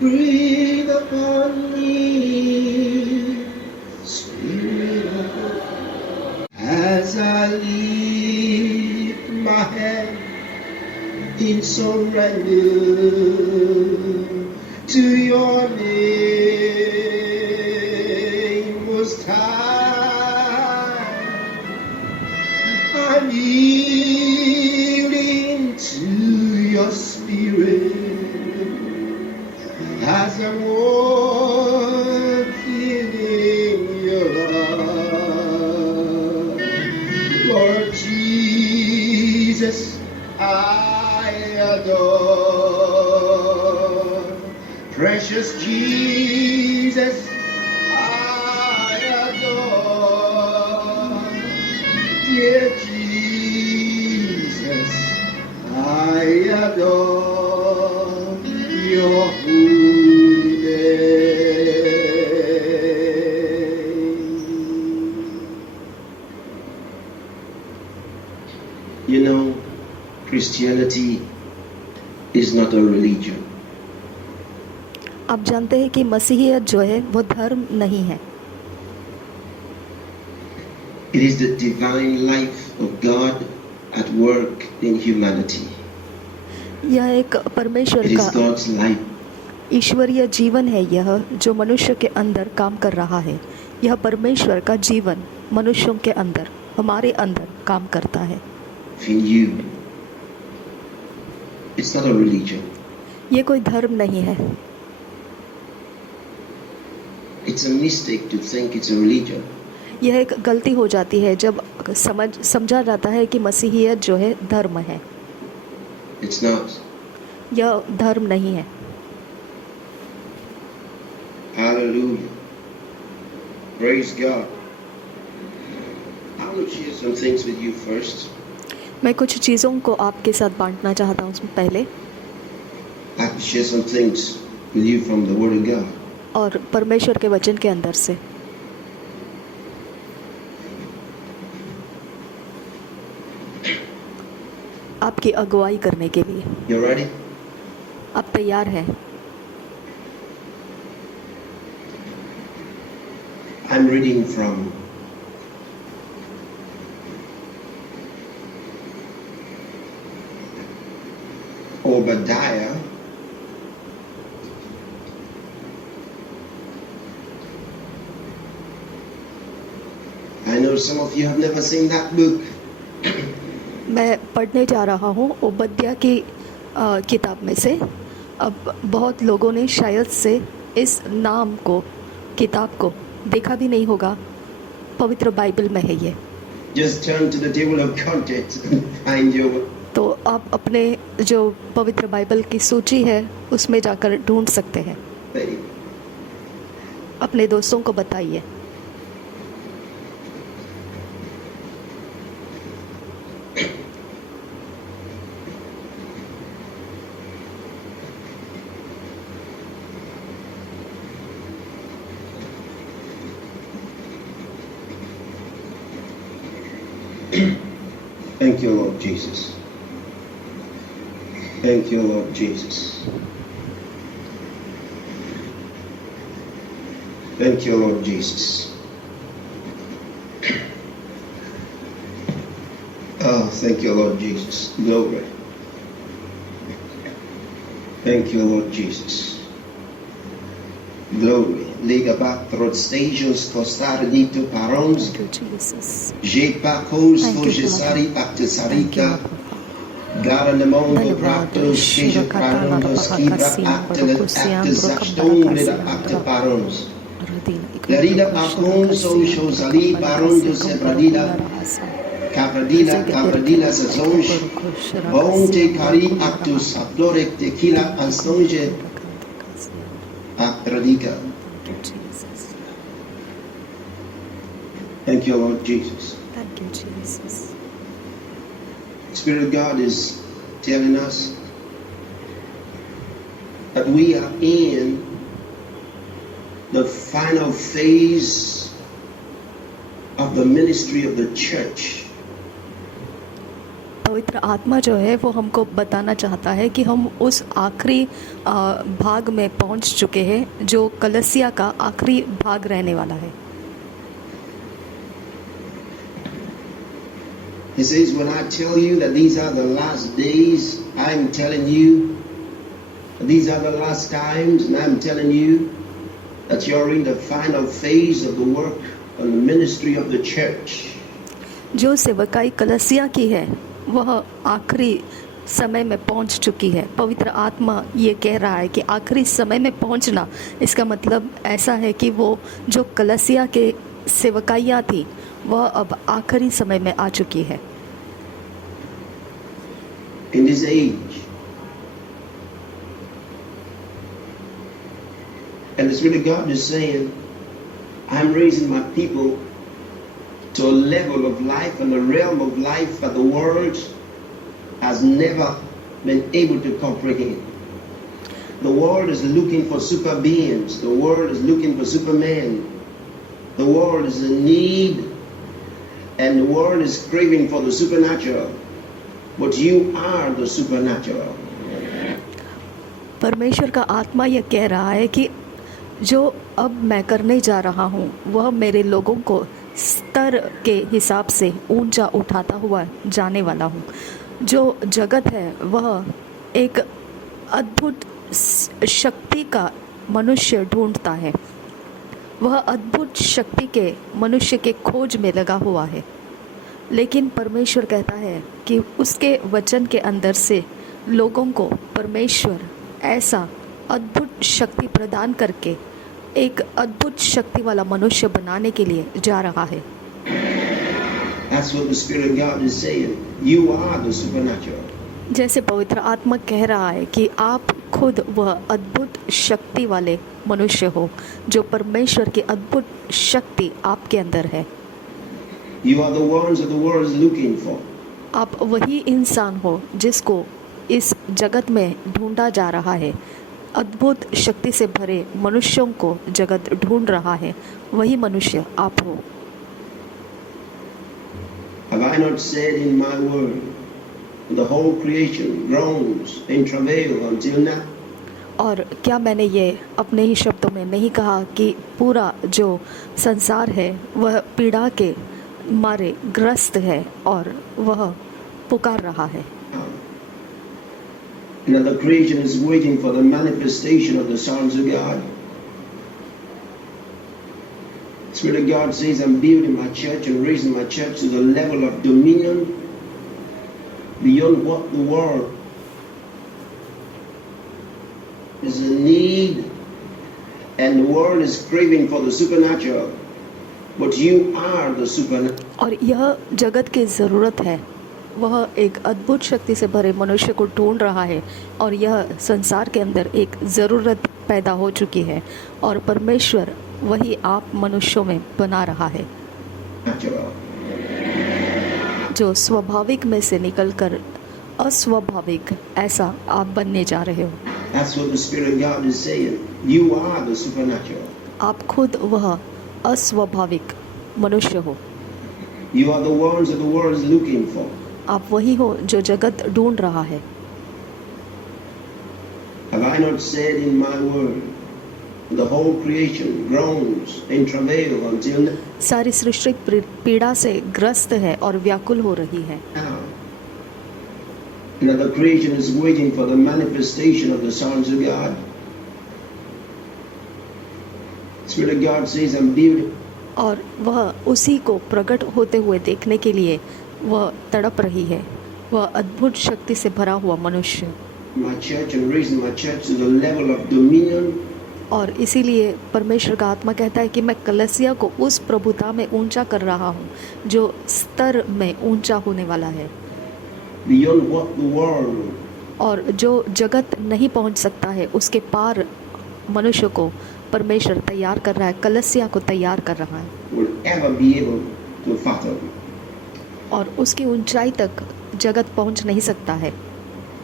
Breathe upon me, Spirit of God, as I lift my hand in surrender to your name, Most High. I'm yielding to your Spirit as I'm walking in your love. Lord Jesus, I adore. Precious Jesus, I adore. Dear Jesus, I adore your holy name. You know, Christianity is not a religion. आप जानते हैं कि मसीहियत जो है वो धर्म नहीं है, It is the divine life of God at work in humanity. यह एक परमेश्वर It is का God's life. ईश्वरीय जीवन है यह जो मनुष्य के अंदर काम कर रहा है। यह परमेश्वर का जीवन मनुष्यों के अंदर, हमारे अंदर काम करता है। In you. It's not a religion. ये कोई धर्म नहीं है। It's a mistake to think it's a religion. यह एक गलती हो जाती है जब समझा जाता है कि मसीहियत जो है धर्म है। It's not. यह धर्म नहीं है। Hallelujah. Praise God. I want to share some things with you first. मैं कुछ चीज़ों को आपके साथ बांटना चाहता हूँ पहले, I have to share some things with you from the Word of God. और परमेश्वर के वचन के अंदर से। आपकी अगुवाई करने के लिए। You ready? आप तैयार हैं? I'm reading from Obadiah. I know some of you have never seen that book. मैं पढ़ने जा रहा हूँ ओबद्या की किताब में से। अब बहुत लोगों ने शायद से इस नाम को, किताब को देखा भी नहीं होगा। पवित्र बाइबल में है ये। Just turn to the table of contents and find your. तो आप अपने जो पवित्र बाइबल की सूची है उसमें जाकर ढूंढ सकते हैं। अपने दोस्तों को बताइए। Thank you, Lord Jesus. Thank you, Lord Jesus. Thank you, Lord Jesus. Oh, thank you, Lord Jesus. Glory. Thank you, Lord Jesus. Glory. Liga batrod stations costar dito parons. Thank you, Jesus. Je pakos Thank you, fojesari Father. actesarika. Thank you, Gara na mondo धन्यवाद। pratos keje parondos kibra actes ashtongle da acte parons. Larida aconso shosali barondo sebradida. Cabradila sazonj. Bonte cari actus abdorec tequila ansonge. Actradica. Thank you, Lord Jesus. Thank you, Jesus. Spirit of God is telling us that we are in the final phase of the ministry of the church. पवित्र आत्मा जो है वो हमको बताना चाहता है कि हम उस आखिरी भाग में पहुंच चुके हैं जो कलसिया का आखिरी भाग रहने वाला है। He says, when I tell you that these are the last days, I'm telling you these are the last times, and I'm telling you that you're in the final phase of the work and the ministry of the church. जो सेवकाई कलसिया की है वह आखिरी समय में पहुंच चुकी है। पवित्र आत्मा ये कह रहा है कि आखिरी समय में पहुंचना, इसका मतलब ऐसा है कि वो जो कलसिया के सेवकाइयाँ थी वह अब आखिरी समय में आ चुकी है। In this age, and the Spirit of God is saying, I'm raising my people to a level of life and a realm of life that the world has never been able to comprehend. The world is looking for super beings. The world is looking for supermen. The world is in need, and the world is craving for the supernatural. But you are the supernatural. परमेश्वर का आत्मा यह कह रहा है कि जो अब मैं करने जा रहा हूँ वह मेरे लोगों को स्तर के हिसाब से ऊंचा उठाता हुआ जाने वाला हूँ। जो जगत है वह एक अद्भुत शक्ति का मनुष्य ढूंढता है। वह अद्भुत शक्ति के मनुष्य के खोज में लगा हुआ है, लेकिन परमेश्वर कहता है कि उसके वचन के अंदर से लोगों को परमेश्वर ऐसा अद्भुत शक्ति प्रदान करके एक अद्भुत शक्ति वाला मनुष्य बनाने के लिए जा रहा है। That's what the Spirit of God is saying. You are the supernatural. जैसे पवित्र आत्मा कह रहा है कि आप खुद वह अद्भुत शक्ति वाले मनुष्य हो जो परमेश्वर की अद्भुत शक्ति आपके अंदर है। You are the ones that the world is looking for. आप वही इंसान हो जिसको इस जगत में ढूंढा जा रहा है। अद्भुत शक्ति से भरे मनुष्यों को जगत ढूंढ रहा है, वही मनुष्य आप हो। Have I not said in my word, the whole creation groans in travail until now? और क्या मैंने ये अपने ही शब्दों में नहीं कहा कि पूरा जो संसार है वह पीड़ा के मारे ग्रस्त है और वह पुकार रहा है। And that the creation is waiting for the manifestation of the sons of God. The Spirit of God says, I'm building my church and raising my church to the level of dominion beyond what the world is in need, and the world is craving for the supernatural, but you are the supernatural. और यह जगत की ज़रूरत है, वह एक अद्भुत शक्ति से भरे मनुष्य को ढूंढ रहा है और यह संसार के अंदर एक ज़रूरत पैदा हो चुकी है और परमेश्वर वही आप मनुष्यों में बना रहा है जो स्वाभाविक में से निकलकर अस्वाभाविक ऐसा आप बनने जा रहे हो। That's what the Spirit of God is saying. You are the supernatural. आप खुद वह अस्वाभाविक मनुष्य हो। You are the ones that the world is looking for. आप वही हो जो जगत ढूंढ रहा है। Have I not said in my word, the whole creation groans in travail until now? सारी सृष्टि पीड़ा से ग्रस्त है और व्याकुल हो रही है। And that the creation is waiting for the manifestation of the sons of God. The Spirit of God says, I'm building. और वह उसी को प्रकट होते हुए देखने के लिए वह तड़प रही है, वह अद्भुत शक्ति से भरा हुआ मनुष्य। My church and raising my church to the level of dominion. और इसीलिए परमेश्वर का आत्मा कहता है कि मैं कलसिया को उस प्रभुता में ऊंचा कर रहा हूँ जो स्तर में ऊंचा होने वाला है, Beyond what the world और जो जगत नहीं पहुँच सकता है उसके पार मनुष्य को परमेश्वर तैयार कर रहा है, कलसिया को तैयार कर रहा है will ever be able to fathom. और उसकी ऊंचाई तक जगत पहुँच नहीं सकता है।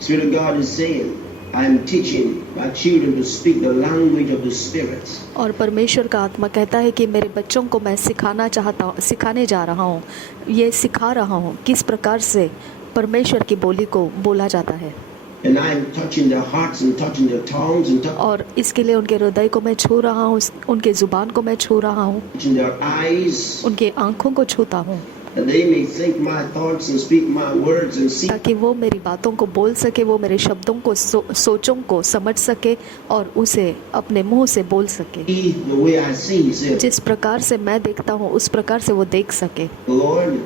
Spirit of God is saying, I am teaching my children to speak the language of the Spirit. और परमेश्वर का आत्मा कहता है कि मेरे बच्चों को मैं सिखाने जा रहा हूँ, ये सिखा रहा हूँ किस प्रकार से परमेश्वर की बोली को बोला जाता है And I am touching their hearts and touching their tongues and और इसके लिए उनके हृदय को मैं छू रहा हूँ, उनके जुबान को मैं छू रहा हूँ, touching their eyes, उनके आंखों को छूता हूँ, that they may think my thoughts and speak my words and see ताकि वो मेरी बातों को बोल सके, वो मेरे शब्दों को सोचों को समझ सके और उसे अपने मुंह से बोल सके। the way I see, said जिस प्रकार से मैं देखता हूँ उस प्रकार से वो देख सके the Lord,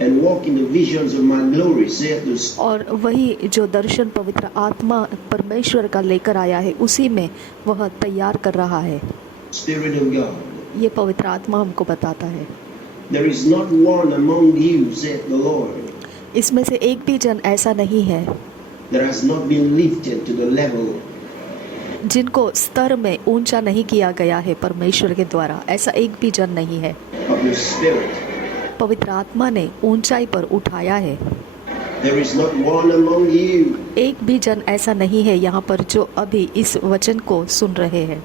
and walk in the visions of my glory, said the और वही जो दर्शन पवित्र आत्मा परमेश्वर का लेकर आया है उसी में वह तैयार कर रहा है। Spirit of God. ये पवित्र आत्मा हमको बताता है। There is not one among you, said the Lord, इसमें से एक भी जन ऐसा नहीं है that has not been lifted to the level जिनको स्तर में ऊंचा नहीं किया गया है परमेश्वर के द्वारा। ऐसा एक भी जन नहीं है। of your spirit. पवित्र आत्मा ने ऊंचाई पर उठाया है। There is not one among you एक भी जन ऐसा नहीं है यहाँ पर जो अभी इस वचन को सुन रहे हैं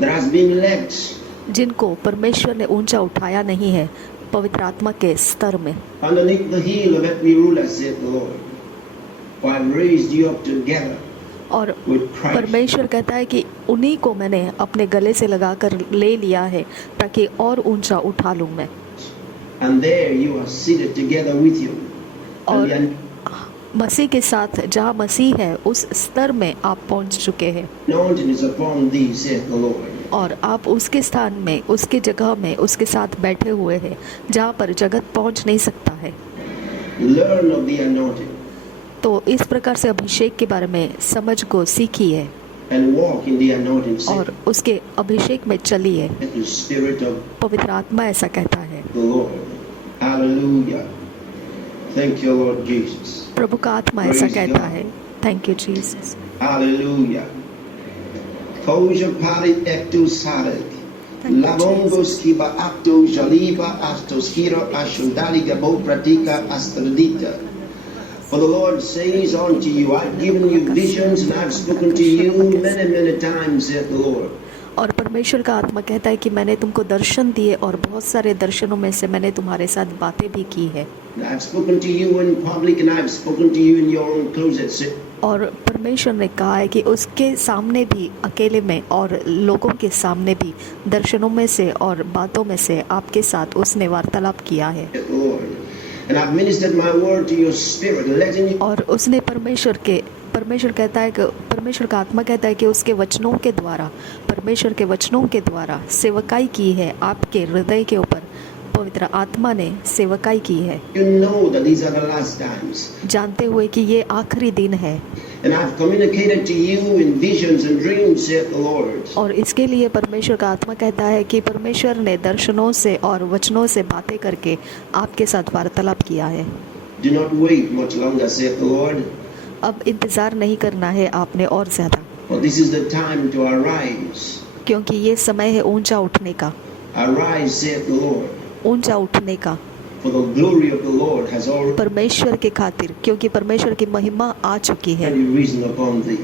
that has been left जिनको परमेश्वर ने ऊंचा उठाया नहीं है पवित्र आत्मा के स्तर में। underneath the heel of every ruler, said the Lord. For I have raised you up together और with Christ. परमेश्वर कहता है कि उन्हीं को मैंने अपने गले से लगाकर ले लिया है ताकि और ऊंचा उठा लूं मैं। And there you are seated together with him. और And the मसीह के साथ जहाँ मसीह है उस स्तर में आप पहुँच चुके हैं anointing is upon thee, said the Lord. और आप उसके स्थान में, उसकी जगह में उसके साथ बैठे हुए हैं जहाँ पर जगत पहुँच नहीं सकता है। Learn of the anointing तो इस प्रकार से अभिषेक के बारे में समझ को सीखिए and walk in the anointing, said और उसके अभिषेक में चलिए। the Spirit of पवित्र आत्मा ऐसा कहता है। the Lord. Hallelujah. Thank you, Lord Jesus. प्रभु का आत्मा ऐसा कहता है। Thank you Jesus. Hallelujah. Koja pari ectus harik. Thank you, Lavongos kiba acto jaliba astos hiro ashundali gabo pratika astradita. For the Lord says unto you, I've given you visions and I've spoken to you many, many times, said the Lord. और परमेश्वर का आत्मा कहता है कि मैंने तुमको दर्शन दिए और बहुत सारे दर्शनों में से मैंने तुम्हारे साथ बातें भी की है And I've spoken to you in public and I've spoken to you in your own closet. और परमेश्वर ने कहा है कि उसके सामने भी अकेले में और लोगों के सामने भी दर्शनों में से और बातों में से आपके साथ उसने वार्तालाप किया है Said the Lord. And I've ministered my word to your spirit, letting you और उसने परमेश्वर कहता है कि परमेश्वर का आत्मा कहता है कि उसके वचनों के द्वारा, परमेश्वर के वचनों के द्वारा सेवकाई की है आपके हृदय के ऊपर। पवित्र आत्मा ने सेवकाई की है know that these are the last times. जानते हुए कि ये आखिरी दिन है And I've communicated to you in visions and dreams, said the Lord. और इसके लिए परमेश्वर का आत्मा कहता है कि परमेश्वर ने दर्शनों से और वचनों से बातें करके आपके साथ वार्तालाप किया है। Do not wait much longer, said the Lord. अब इंतज़ार नहीं करना है आपने और ज़्यादा, For this is the time to arise. क्योंकि ये समय है ऊंचा उठने का। Arise, said the Lord. ऊंचा उठने का For the glory of the Lord has already परमेश्वर के खातिर, क्योंकि परमेश्वर की महिमा आ चुकी है, risen upon thee.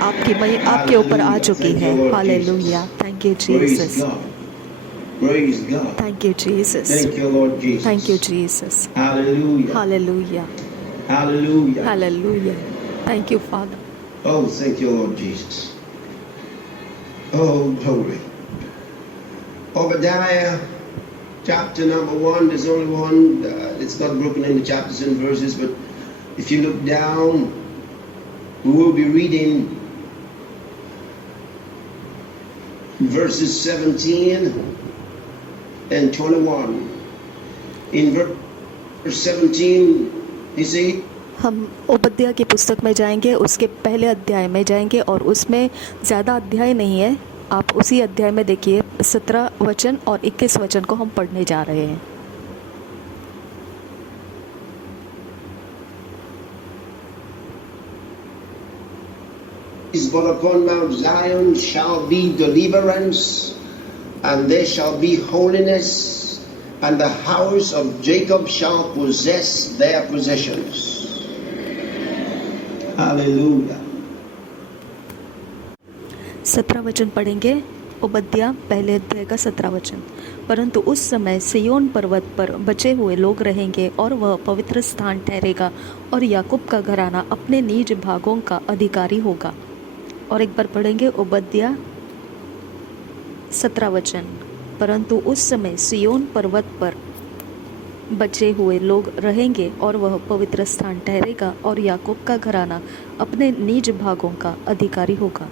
आपके ऊपर आ चुकी है। Hallelujah. Thank you Praise Jesus. God. Praise God. Thank you Jesus. Thank you, Lord Jesus. Thank you Jesus. Hallelujah. Hallelujah. Hallelujah. Hallelujah. Thank you father. Oh, thank you, Lord Jesus. Oh, glory. Obadiah, chapter number 1, there's only one. It's not broken into chapters and verses, but if you look down, we will be reading verses 17 and 21. In verse 17, you see, हम ओबद्या की पुस्तक में जाएंगे, उसके पहले अध्याय में जाएंगे और उसमें ज़्यादा अध्याय नहीं है। आप उसी अध्याय में देखिए 17 वचन और 21 वचन को हम पढ़ने जा रहे हैं। but upon Mount Zion shall be deliverance, and there shall be holiness, and the house of Jacob shall possess their possessions. Hallelujah. 17 वचन पढ़ेंगे। ओबद्या पहले अध्याय का 17 वचन। परंतु उस समय सिय्योन पर्वत पर बचे हुए लोग रहेंगे और वह पवित्र स्थान ठहरेगा और याकूब का घराना अपने निज भागों का अधिकारी होगा। और एक बार पढ़ेंगे ओबद्या 17 वचन। परंतु उस समय सिय्योन पर्वत पर बचे हुए लोग रहेंगे और वह पवित्र स्थान ठहरेगा और याकूब का घराना अपने निज भागों का अधिकारी होगा।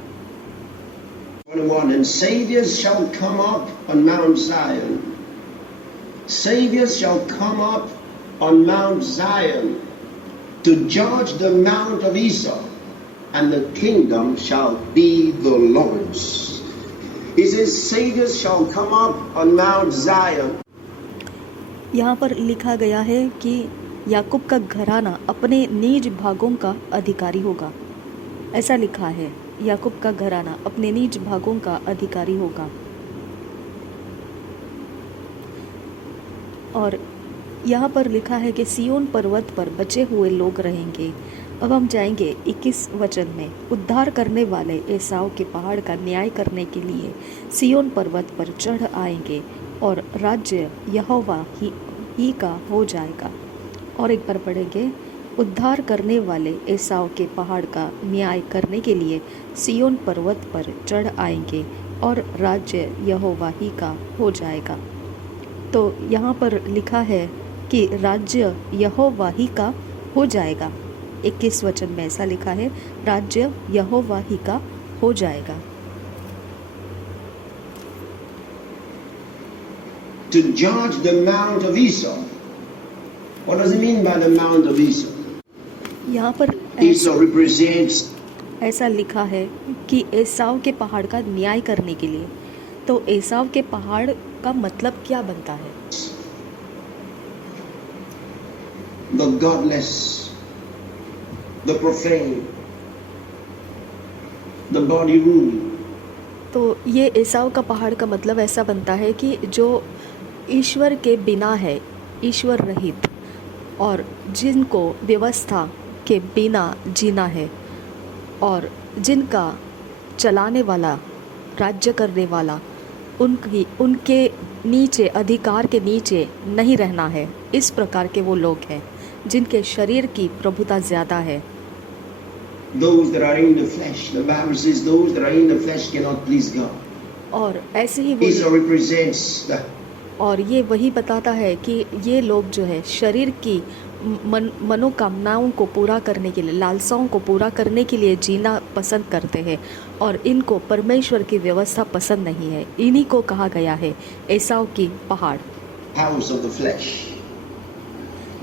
21, and saviors shall come up on Mount Zion. Saviors shall come up on Mount Zion to judge the mount of Esau, and the kingdom shall be the Lord's. He says, saviors shall come up on Mount Zion. यहाँ पर लिखा गया है कि याकूब का घराना अपने निज भागों का अधिकारी होगा। ऐसा लिखा है, याकूब का घराना अपने निज भागों का अधिकारी होगा। और यहाँ पर लिखा है कि सिय्योन पर्वत पर बचे हुए लोग रहेंगे। अब हम जाएंगे 21 वचन में। उद्धार करने वाले एसाव के पहाड़ का न्याय करने के लिए सिय्योन पर्वत पर चढ़ आएंगे और राज्य यहोवा ही का हो जाएगा। और एक बार पढ़ेंगे, उद्धार करने वाले एसाव के पहाड़ का न्याय करने के लिए सिय्योन पर्वत पर चढ़ आएंगे और राज्य यहोवा ही का हो जाएगा। तो यहाँ पर लिखा है कि राज्य यहोवा ही का हो जाएगा। 21 वचन में ऐसा लिखा है, राज्य यहोवा ही का हो जाएगा। To judge the mount of Esau. What does it mean by the mount of Esau? यहाँ पर Esau represents ऐसा लिखा है कि एसाव के पहाड़ का न्याय करने के लिए। तो एसाव के पहाड़ का मतलब क्या बनता है? the godless, the profane, the body rule. तो ये एसाव का पहाड़ का मतलब ऐसा बनता है कि जो ईश्वर के बिना है, ईश्वर रहित, और जिनको व्यवस्था के बिना जीना है, और जिनका चलाने वाला, राज्य करने वाला उनके नीचे, अधिकार के नीचे नहीं रहना है। इस प्रकार के वो लोग हैं जिनके शरीर की प्रभुता ज़्यादा है। Those that are in the flesh, the Bible says, those that are in the flesh cannot please God. और ऐसे ही वो Esau represents the और ये वही बताता है कि ये लोग जो है शरीर की मनोकामनाओं को पूरा करने के लिए, लालसाओं को पूरा करने के लिए जीना पसंद करते हैं और इनको परमेश्वर की व्यवस्था पसंद नहीं है। इन्हीं को कहा गया है एसाव की पहाड़। house of the flesh.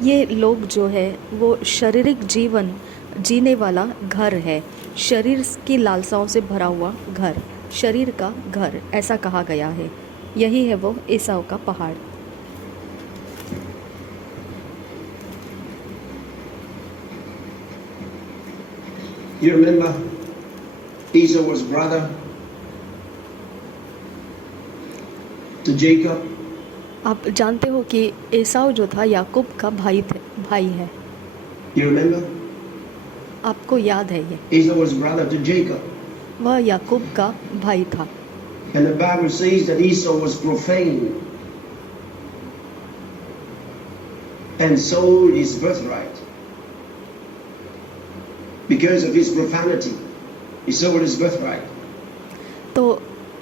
ये लोग जो है वो शारीरिक जीवन जीने वाला घर है, शरीर की लालसाओं से भरा हुआ घर, शरीर का घर, ऐसा कहा गया है। यही है वो एसाव का पहाड़। You remember Esau was brother to Jacob. आप जानते हो कि एसाव जो था याकूब का भाई है। You remember? आपको याद है ये? Esau was brother to Jacob. वह याकूब का भाई था। And the Bible says that Esau was profane and sold his birthright. Because of his profanity, he sold his birthright. तो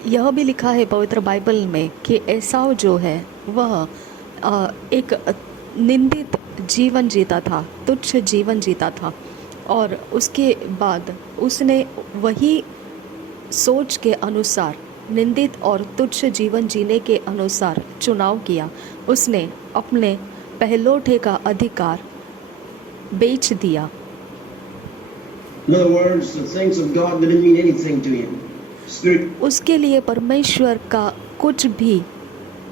यह भी लिखा है पवित्र बाइबल में कि एसाव जो है वह एक निंदित जीवन जीता था, तुच्छ जीवन जीता था, और उसके बाद उसने वही सोच के अनुसार, निंदित और तुच्छ जीवन जीने के अनुसार चुनाव किया। उसने अपने पहलोठे का अधिकार बेच दिया। In other words, the things of God didn't mean anything to him. Spirit. उसके लिए परमेश्वर का कुछ भी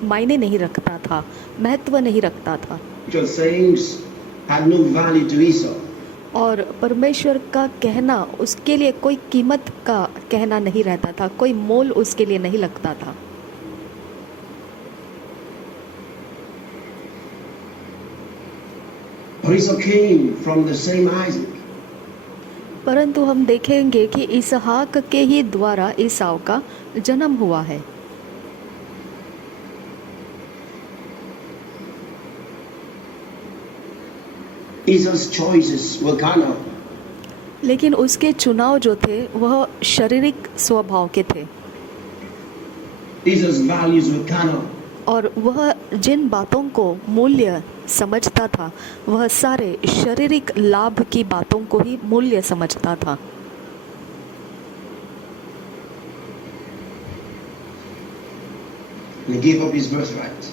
मायने नहीं रखता था, महत्व नहीं रखता था। Spiritual things had no value to Esau. और परमेश्वर का कहना उसके लिए कोई कीमत का कहना नहीं रहता था, कोई मोल उसके लिए नहीं लगता था। Esau came from the same Isaac. परंतु हम देखेंगे कि इसहाक के ही द्वारा ईसाव का जन्म हुआ है। Esau's choices were carnal. लेकिन उसके चुनाव जो थे वह शारीरिक स्वभाव के थे Esau's values were carnal. और वह जिन बातों को मूल्य समझता था वह सारे शारीरिक लाभ की बातों को ही मूल्य समझता था। And he gave up his birthright.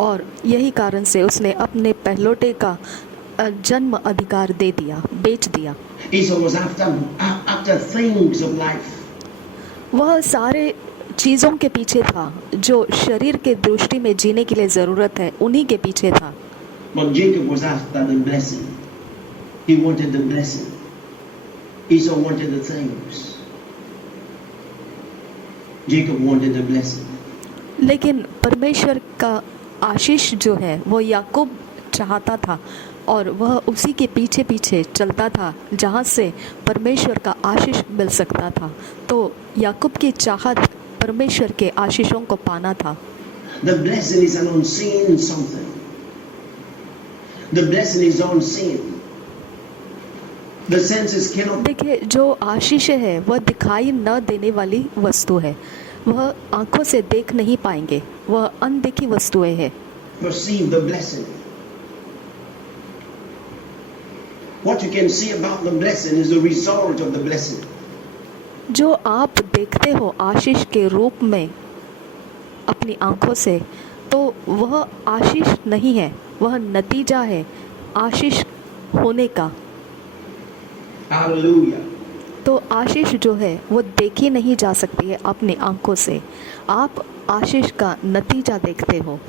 और यही कारण से उसने अपने पहलोटे का जन्म अधिकार दे दिया, बेच दिया। Esau was after things of life. वह सारे चीज़ों के पीछे था जो शरीर के दृष्टि में जीने के लिए ज़रूरत है, उन्हीं के पीछे था। But Jacob was after the blessing. He wanted the blessing. Esau wanted the things. Jacob wanted the blessing. लेकिन परमेश्वर का आशीष जो है वो याकूब चाहता था और वह उसी के पीछे पीछे चलता था जहाँ से परमेश्वर का आशीष मिल सकता था। तो याकूब की चाहत परमेश्वर के आशीषों को पाना था। The blessing is an unseen something. The blessing is unseen. The senses cannot. देखिए, जो आशीष है वह दिखाई न देने वाली वस्तु है, वह आंखों से देख नहीं पाएंगे, वह अनदेखी वस्तुएं हैं। Perceive the blessing. What you can see about the blessing is the result of the blessing. जो आप देखते हो आशीष के रूप में अपनी आंखों से, तो वह आशीष नहीं है, वह नतीजा है आशीष होने का। Hallelujah. तो आशीष जो है वो देखी नहीं जा सकती है अपनी आंखों से, आप आशीष का नतीजा देखते हो।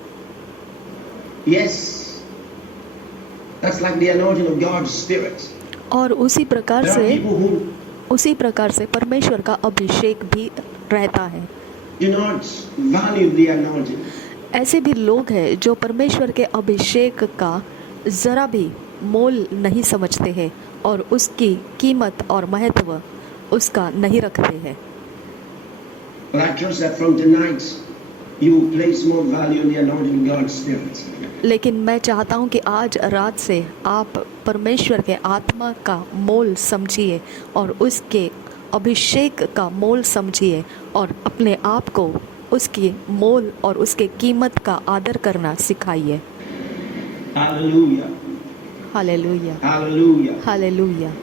Yes. That's like the anointing of God's Spirit. और उसी प्रकार There are से people who परमेश्वर का अभिषेक भी रहता है। do not value the anointing. ऐसे भी लोग हैं जो परमेश्वर के अभिषेक का ज़रा भी मोल नहीं समझते हैं और उसकी कीमत और महत्व उसका नहीं रखते हैं। But I trust that from tonight you will place more value on the anointing of God's Spirit. लेकिन मैं चाहता हूं कि आज रात से आप परमेश्वर के आत्मा का मोल समझिए और उसके अभिषेक का मोल समझिए और अपने आप को उसकी मोल और उसके कीमत का आदर करना सिखाइए। Hallelujah. Hallelujah, Hallelujah. Hallelujah.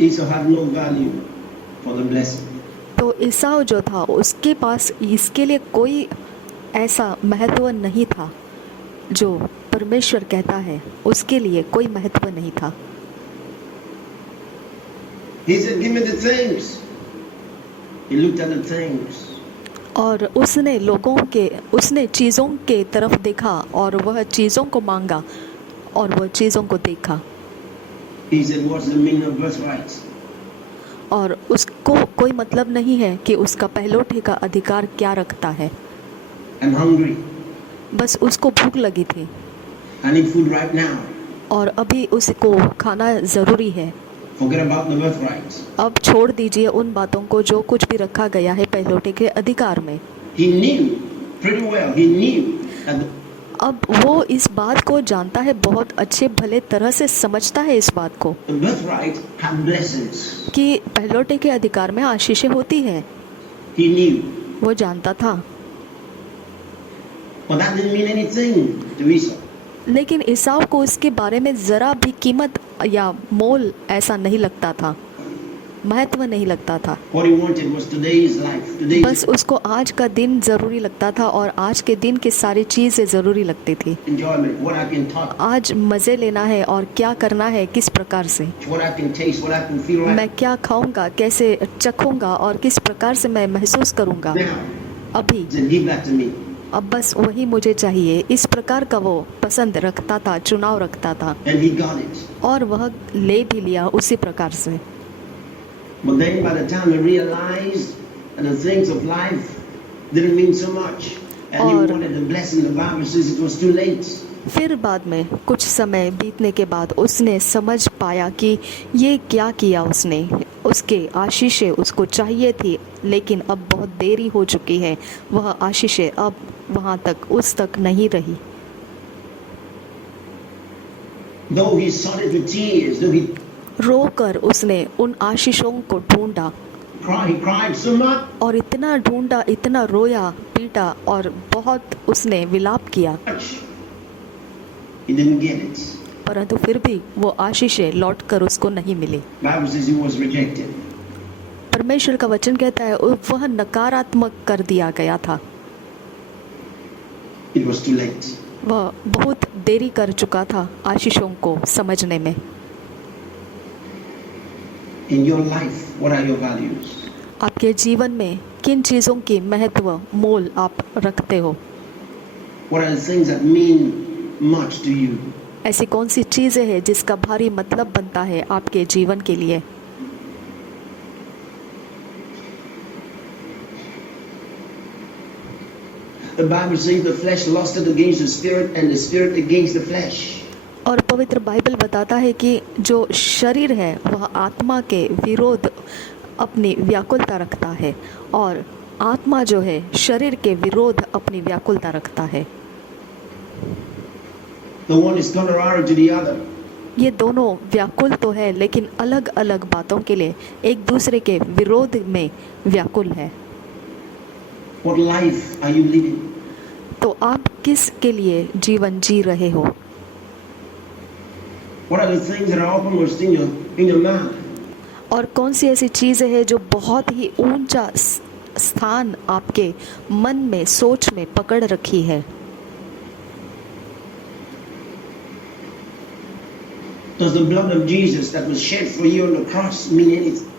Esau had no value for the blessing. तो ईसाव जो था उसके पास इसके लिए कोई ऐसा महत्व नहीं था जो परमेश्वर कहता है, उसके लिए कोई महत्व नहीं था। He said, "Give me the things." He looked at the things. और उसने चीज़ों के तरफ देखा और वह चीज़ों को मांगा और वह चीज़ों को देखा। He said, "What's the meaning of birthright?" और उसको कोई मतलब नहीं है कि उसका पहलोठे का अधिकार क्या रखता है। I'm hungry. बस उसको भूख लगी थी I need food right now. और अभी उसको खाना ज़रूरी है। Forget about the birthright. अब छोड़ दीजिए उन बातों को जो कुछ भी रखा गया है पहलोठे के अधिकार में। He knew pretty well. He knew that अब वो इस बात को जानता है, बहुत अच्छे भले तरह से समझता है इस बात को the birthright had blessings. कि पहलोटे के अधिकार में आशीषें होती है। He knew. वो जानता था, But that didn't mean anything to Esau. लेकिन ईसाव को इसके बारे में ज़रा भी कीमत या मोल ऐसा नहीं लगता था, महत्व नहीं लगता था। What he wanted was today's life. बस उसको आज का दिन ज़रूरी लगता था और आज के दिन की सारी चीज़ें ज़रूरी लगती थी। Enjoyment. What I can talk. आज मज़े लेना है और क्या करना है, किस प्रकार से What I can taste. What I can feel like. मैं क्या खाऊंगा, कैसे चखूंगा और किस प्रकार से मैं महसूस करूंगा। Now, अभी he said, "Give that to me." अब बस वही मुझे चाहिए, इस प्रकार का वो पसंद रखता था, चुनाव रखता था And he got it. और वह ले भी लिया उसी प्रकार से। But then by the time he realized that the things of life didn't mean so much, and he और- wanted the blessing, the Bible says it was too late. फिर बाद में कुछ समय बीतने के बाद उसने समझ पाया कि ये क्या किया उसने। उसके आशीषें उसको चाहिए थी, लेकिन अब बहुत देरी हो चुकी है। वह आशीषें अब वहाँ तक उस तक नहीं रही। Though he sought it with tears, though he रोकर उसने उन आशीषों को ढूंढा, he cried so much, और इतना ढूंढा, इतना रोया पीटा और बहुत उसने विलाप किया, he didn't get it. परंतु फिर भी वो आशीषें लौटकर उसको नहीं मिली। Bible says he was rejected. परमेश्वर का वचन कहता है वह नकारात्मक कर दिया गया था। It was too late. वह बहुत देरी कर चुका था आशीषों को समझने में। In your life, what are your values? आपके जीवन में किन चीज़ों की महत्व मोल आप रखते हो? What are the things that mean much to you? ऐसी कौन सी चीज़ें हैं जिसका भारी मतलब बनता है आपके जीवन के लिए? The Bible says the flesh lusted against the spirit and the spirit against the flesh. और पवित्र बाइबल बताता है कि जो शरीर है वह आत्मा के विरोध अपनी व्याकुलता रखता है, और आत्मा जो है शरीर के विरोध अपनी व्याकुलता रखता है। The one is contrary to the other. ये दोनों व्याकुल तो है, लेकिन अलग अलग बातों के लिए एक दूसरे के विरोध में व्याकुल है। What life are you living? तो आप किस के लिए जीवन जी रहे हो? What are the things that are uppermost in your mind? और कौन सी ऐसी चीज़ें हैं जो बहुत ही ऊंचा स्थान आपके मन में, सोच में पकड़ रखी है? Does the blood of Jesus that was shed for you on the cross mean anything?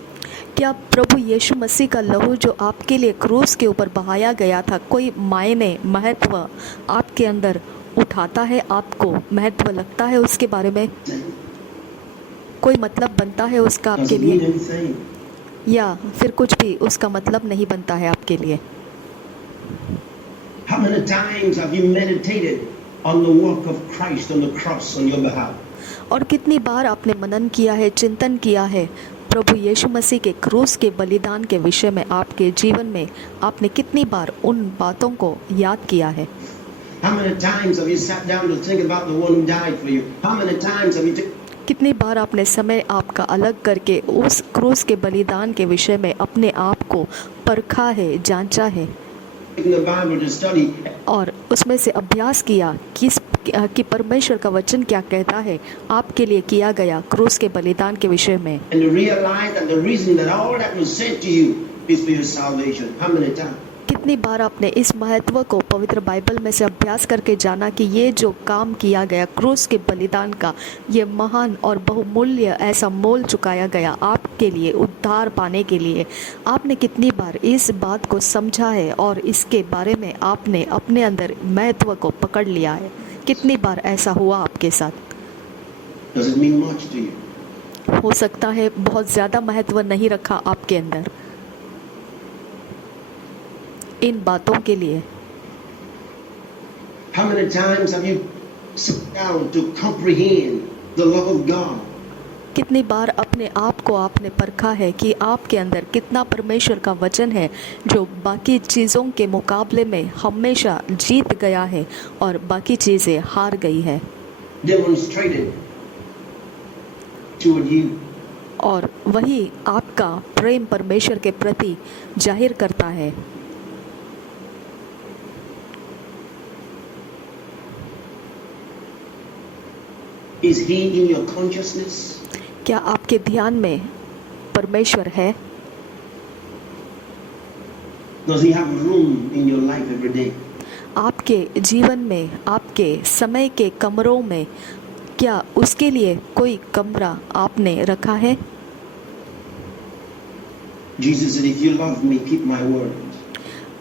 क्या प्रभु यीशु मसीह का लहू जो आपके लिए क्रूस के ऊपर बहाया गया था कोई मायने, महत्व आपके अंदर उठाता है? आपको महत्व लगता है उसके बारे में? कोई मतलब बनता है उसका Does आपके it mean लिए, anything? या फिर कुछ भी उसका मतलब नहीं बनता है आपके लिए? How many times have you meditated on the work of Christ on the cross on your behalf? और कितनी बार आपने मनन किया है, चिंतन किया है प्रभु यीशु मसीह के क्रूस के बलिदान के विषय में? आपके जीवन में आपने कितनी बार उन बातों को याद किया है? How many times have you sat down to think about the one who died for you? How many times have you कितनी बार आपने समय आपका अलग करके उस क्रूस के बलिदान के विषय में अपने आप को परखा है, जांचा है, taken the Bible to study और उसमें से अभ्यास किया कि परमेश्वर का वचन क्या कहता है आपके लिए किया गया क्रूस के बलिदान के विषय में? and to realize that the reason that all that was said to you is for your salvation? How many times? कितनी बार आपने इस महत्व को पवित्र बाइबल में से अभ्यास करके जाना कि ये जो काम किया गया क्रूस के बलिदान का, ये महान और बहुमूल्य ऐसा मोल चुकाया गया आपके लिए उद्धार पाने के लिए? आपने कितनी बार इस बात को समझा है और इसके बारे में आपने अपने अंदर महत्व को पकड़ लिया है? कितनी बार ऐसा हुआ आपके साथ? Does it mean much to you? हो सकता है बहुत ज़्यादा महत्व नहीं रखा आपके अंदर इन बातों के लिए। How many times have you sat down to comprehend the love of God? कितनी बार अपने आप को आपने परखा है कि आपके अंदर कितना परमेश्वर का वचन है जो बाकी चीज़ों के मुकाबले में हमेशा जीत गया है और बाकी चीज़ें हार गई है, Demonstrated toward you. और वही आपका प्रेम परमेश्वर के प्रति जाहिर करता है। Is He in your consciousness? क्या आपके ध्यान में परमेश्वर है? Does He have room in your life every day? आपके जीवन में, आपके समय के कमरों में क्या उसके लिए कोई कमरा आपने रखा है? Jesus said, if you love me, keep my word.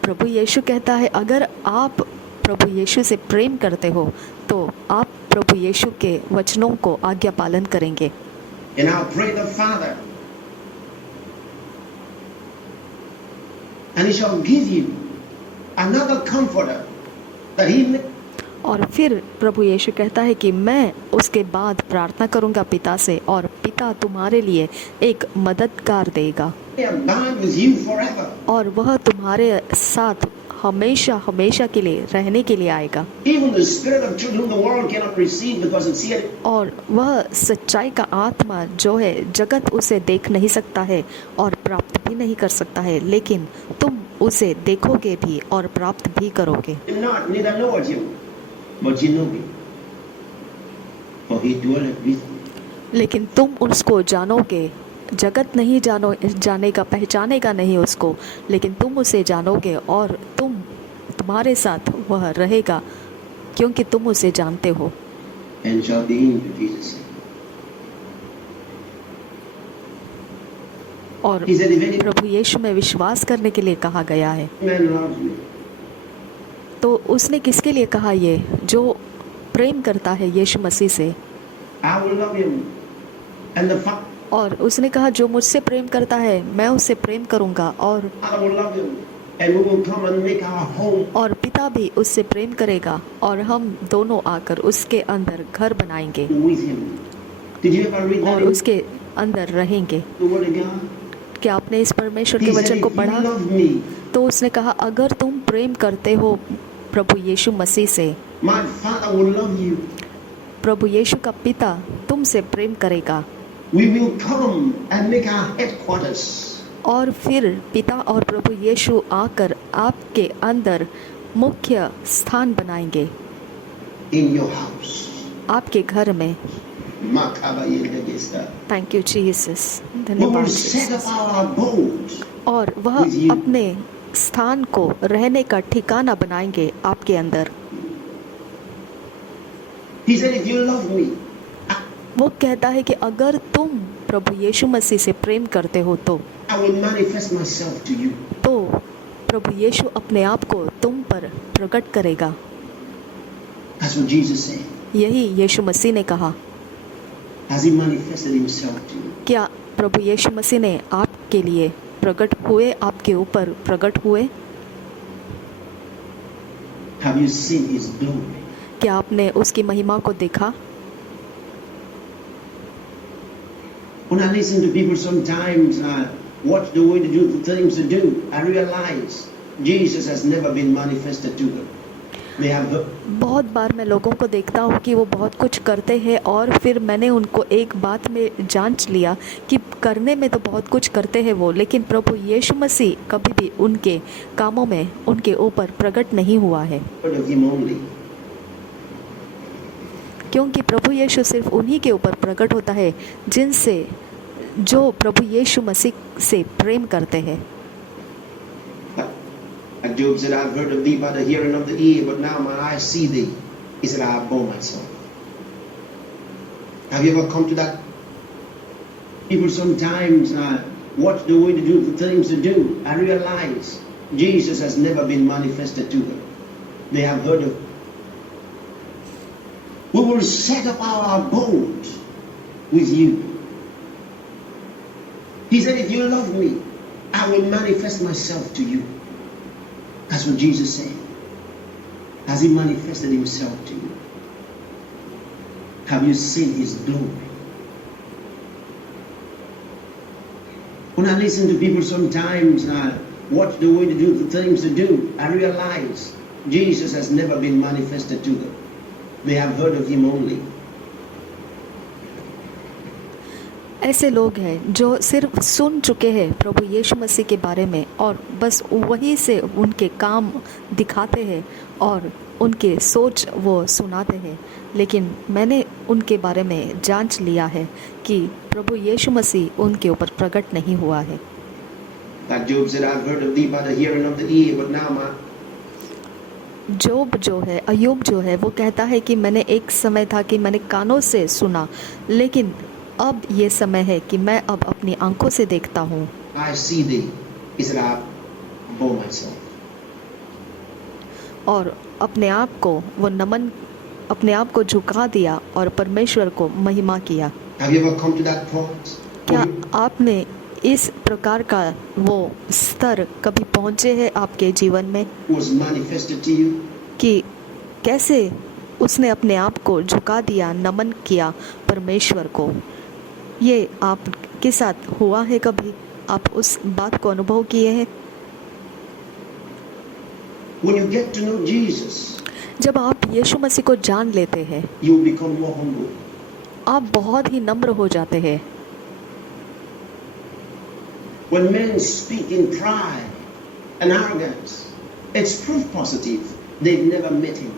प्रभु यीशु कहता है अगर आप प्रभु यीशु से प्रेम करते हो तो आप प्रभु यीशु के वचनों को आज्ञा पालन करेंगे। And I'll pray the Father, and He shall give you another comforter that He may. और फिर प्रभु यीशु कहता है कि मैं उसके बाद प्रार्थना करूंगा पिता से और पिता तुम्हारे लिए एक मददगार देगा They abide with you forever. और वह तुम्हारे साथ हमेशा हमेशा के लिए रहने के लिए आएगा। Even the Spirit of truth whom the world cannot receive because it's yet. और वह सच्चाई का आत्मा जो है जगत उसे देख नहीं सकता है और प्राप्त भी नहीं कर सकता है, लेकिन तुम उसे देखोगे भी और प्राप्त भी करोगे। Not neither knoweth you, but you know me. For he dwelleth with you. लेकिन तुम उसको जानोगे, जगत नहीं जाने का, पहचाने का नहीं उसको, लेकिन तुम उसे जानोगे और तुम्हारे साथ वह रहेगा क्योंकि तुम उसे जानते हो। And shall be in you, Jesus said. और He said, if any प्रभु यीशु में विश्वास करने के लिए कहा गया है। man loves me, तो उसने किसके लिए कहा? ये जो प्रेम करता है यीशु मसीह से। I will love him. And the और उसने कहा जो मुझसे प्रेम करता है मैं उससे प्रेम करूंगा और Father will love him. And we will come and make our home. और पिता भी उससे प्रेम करेगा और हम दोनों आकर उसके अंदर घर बनाएंगे With him. Did you ever read that और in उसके अंदर रहेंगे। the Word of God? क्या आपने इस परमेश्वर के He said, वचन को if पढ़ा? you love me, तो उसने कहा अगर तुम प्रेम करते हो प्रभु यीशु मसीह से, my Father will love you. प्रभु यीशु का पिता तुमसे प्रेम करेगा We will come and make our headquarters और फिर पिता और प्रभु यीशु आकर आपके अंदर मुख्य स्थान बनाएंगे in your house. आपके घर में। Makabayendegesta. Thank you Jesus, We धन्यवाद will set Jesus. up our abodes. और वह with you. अपने स्थान को रहने का ठिकाना बनाएंगे आपके अंदर। He said, if you love me, वो कहता है कि अगर तुम प्रभु यीशु मसीह से प्रेम करते हो तो I will manifest myself to you. प्रभु यीशु अपने आप को तुम पर प्रकट करेगा। That's what Jesus said. यही यीशु मसीह ने कहा। Has he manifested himself to you? क्या प्रभु यीशु मसीह ने आपके लिए प्रकट हुए, आपके ऊपर प्रकट हुए? Have you seen his glory? क्या आपने उसकी महिमा को देखा? When I listen to people sometimes, what's the way to do the things to do, I realize Jesus has never been manifested to them. They have the, बहुत बार मैं लोगों को देखता हूँ कि वो बहुत कुछ करते हैं और फिर मैंने उनको एक बात में जांच लिया कि करने में तो बहुत कुछ करते हैं वो, लेकिन प्रभु यीशु मसीह कभी भी उनके कामों में उनके ऊपर प्रकट नहीं हुआ है, word of him only. क्योंकि प्रभु यीशु सिर्फ उन्हीं के ऊपर प्रकट होता है जिनसे जो प्रभु यीशु मसीह से प्रेम करते हैं। Like Job said, I've heard of thee by the hearing of the ear, but now my eyes see thee. He said, I abhor myself. Have you ever come to that? People sometimes watch the way to do the things to do. I realize Jesus has never been manifested to them. They have heard of. We will set up our abode with you. He said, if you love me, I will manifest myself to you. That's what Jesus said. Has he manifested himself to you? Have you seen his glory? When I listen to people sometimes, watch the way to do the things to do, I realize Jesus has never been manifested to them. They have heard of him only. ऐसे लोग हैं जो सिर्फ सुन चुके हैं प्रभु यीशु मसीह के बारे में और बस वही से उनके काम दिखाते हैं और उनके सोच वो सुनाते हैं, लेकिन मैंने उनके बारे में जांच लिया है कि प्रभु यीशु मसीह उनके ऊपर प्रकट नहीं हुआ है। Like Job said, I've heard of thee by the hearing of the ear, but now my जोब जो है, अय्यूब जो है, वो कहता है कि मैंने एक समय था कि मैंने कानों से सुना, लेकिन अब ये समय है कि मैं अब अपनी आंखों से देखता हूँ। I see thee. He said, I abhor myself. और अपने आप को झुका दिया और परमेश्वर को महिमा किया। Have you ever come to that point? क्या आपने इस प्रकार का वो स्तर कभी पहुँचे हैं आपके जीवन में Was manifested to you? कि कैसे उसने अपने आप को झुका दिया, नमन किया परमेश्वर को। ये आपके साथ हुआ है कभी? आप उस बात को अनुभव किए हैं? When you get to know Jesus, जब आप यीशु मसीह को जान लेते हैं, you become more humble. आप बहुत ही नम्र हो जाते हैं। When men speak in pride and arrogance, it's proof positive they've never met him.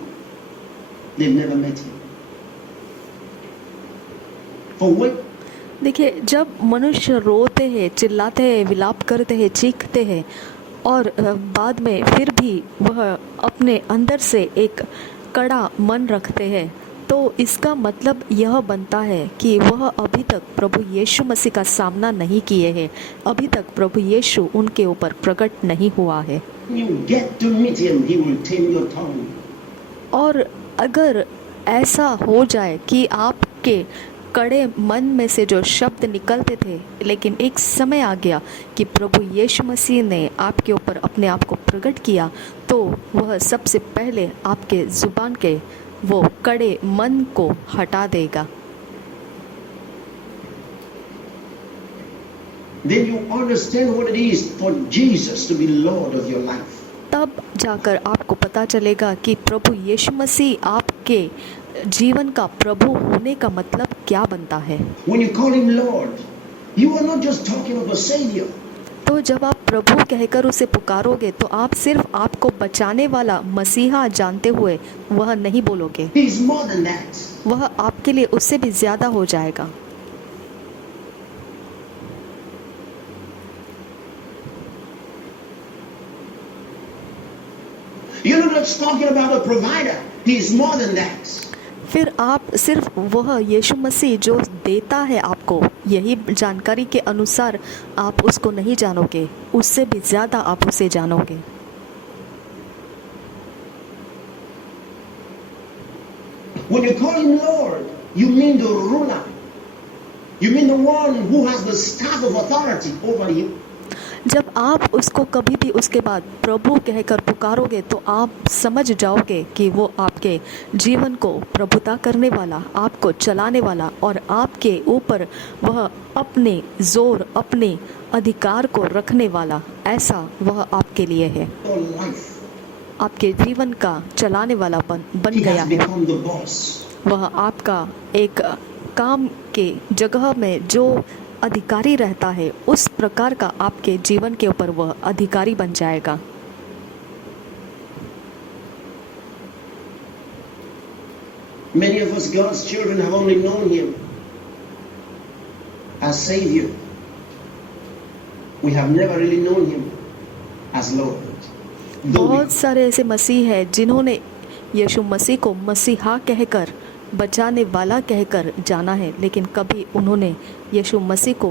They've never met him. For what? देखिए, जब मनुष्य रोते हैं, चिल्लाते हैं, विलाप करते हैं, चीखते हैं और बाद में फिर भी वह अपने अंदर से एक कड़ा मन रखते हैं, तो इसका मतलब यह बनता है कि वह अभी तक प्रभु यीशु मसीह का सामना नहीं किए हैं, अभी तक प्रभु यीशु उनके ऊपर प्रकट नहीं हुआ है। When you get to meet him, he will tame your tongue. और अगर ऐसा हो जाए कि आपके कड़े मन में से जो शब्द निकलते थे, लेकिन एक समय आ गया कि प्रभु यीशु मसीह ने आपके ऊपर अपने आप को प्रकट किया, तो वह सबसे पहले आपके जुबान के वो कड़े मन को हटा देगा। Then you understand what it is for Jesus to be Lord of your life. तब जाकर आपको पता चलेगा कि प्रभु यीशु मसीह आपके जीवन का प्रभु होने का मतलब क्या बनता है। When you call him Lord, you are not just talking of a Savior. तो जब आप प्रभु कहकर उसे पुकारोगे, तो आप सिर्फ आपको बचाने वाला मसीहा जानते हुए वह नहीं बोलोगे, He is more than that. वह आपके लिए उससे भी ज्यादा हो जाएगा। You're not just talking about a provider. He is more than that. फिर आप सिर्फ वह यीशु मसीह जो देता है आपको, यही जानकारी के अनुसार आप उसको नहीं जानोगे, उससे भी ज्यादा आप उसे जानोगे। When you call him Lord, you mean the ruler. You mean the one who has the staff of authority over you. जब आप उसको कभी भी उसके बाद प्रभु कहकर पुकारोगे, तो आप समझ जाओगे कि वो आपके जीवन को प्रभुता करने वाला, आपको चलाने वाला और आपके ऊपर वह अपने जोर, अपने अधिकार को रखने वाला, ऐसा वह आपके लिए है। Your life. आपके जीवन का चलाने वाला बन He गया has है। become the boss. वह आपका एक काम के जगह में जो अधिकारी रहता है, उस प्रकार का आपके जीवन के ऊपर वह अधिकारी बन जाएगा। Many of us, God's children, have only known him as Savior. We have never really known him as Lord. Though बहुत सारे ऐसे मसीह हैं जिन्होंने यीशु मसीह को मसीहा कहकर, बचाने वाला कहकर जाना है, लेकिन कभी उन्होंने यीशु मसीह को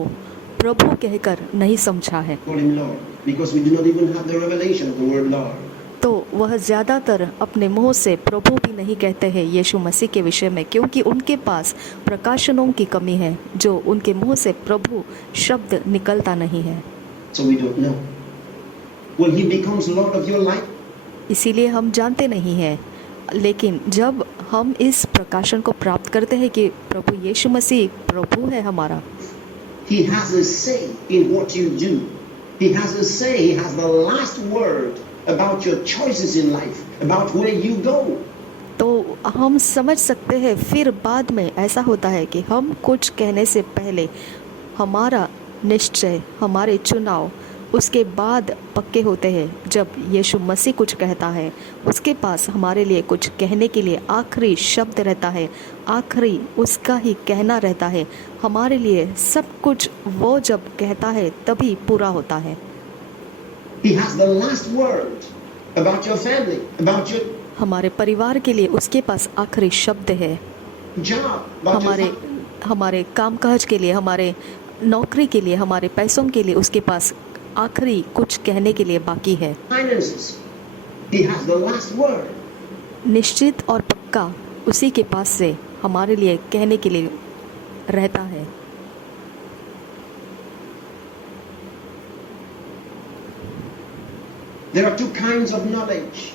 प्रभु कहकर नहीं समझा है। we call him Lord because we do not even have the revelation of the word Lord. तो वह ज़्यादातर अपने मुंह से प्रभु भी नहीं कहते हैं यीशु मसीह के विषय में, क्योंकि उनके पास प्रकाशनों की कमी है, जो उनके मुंह से प्रभु शब्द निकलता नहीं है। So we don't know. When he becomes Lord of your life, इसीलिए हम जानते नहीं हैं। लेकिन जब हम इस प्रकाशन को प्राप्त करते हैं कि प्रभु यीशु मसीह प्रभु है हमारा, he has a say in what you do. He has a say. He has the last word about your choices in life, about where you go. तो हम समझ सकते हैं फिर बाद में ऐसा होता है कि हम कुछ कहने से पहले हमारा निश्चय, हमारे चुनाव उसके बाद पक्के होते हैं। जब यीशु मसीह कुछ कहता है, उसके पास हमारे लिए कुछ कहने के लिए आखिरी शब्द रहता है, आखिरी उसका ही कहना रहता है। हमारे लिए सब कुछ वो जब कहता है तभी पूरा होता है। He has the last word about your family, about your हमारे परिवार के लिए उसके पास आखिरी शब्द है। job, about हमारे your family. हमारे कामकाज के लिए, हमारे नौकरी के लिए, हमारे पैसों के लिए उसके पास आखिरी कुछ कहने के लिए बाकी है। Finances. He has the last word. निश्चित और पक्का उसी के पास से हमारे लिए कहने के लिए रहता है। There are two kinds of knowledge.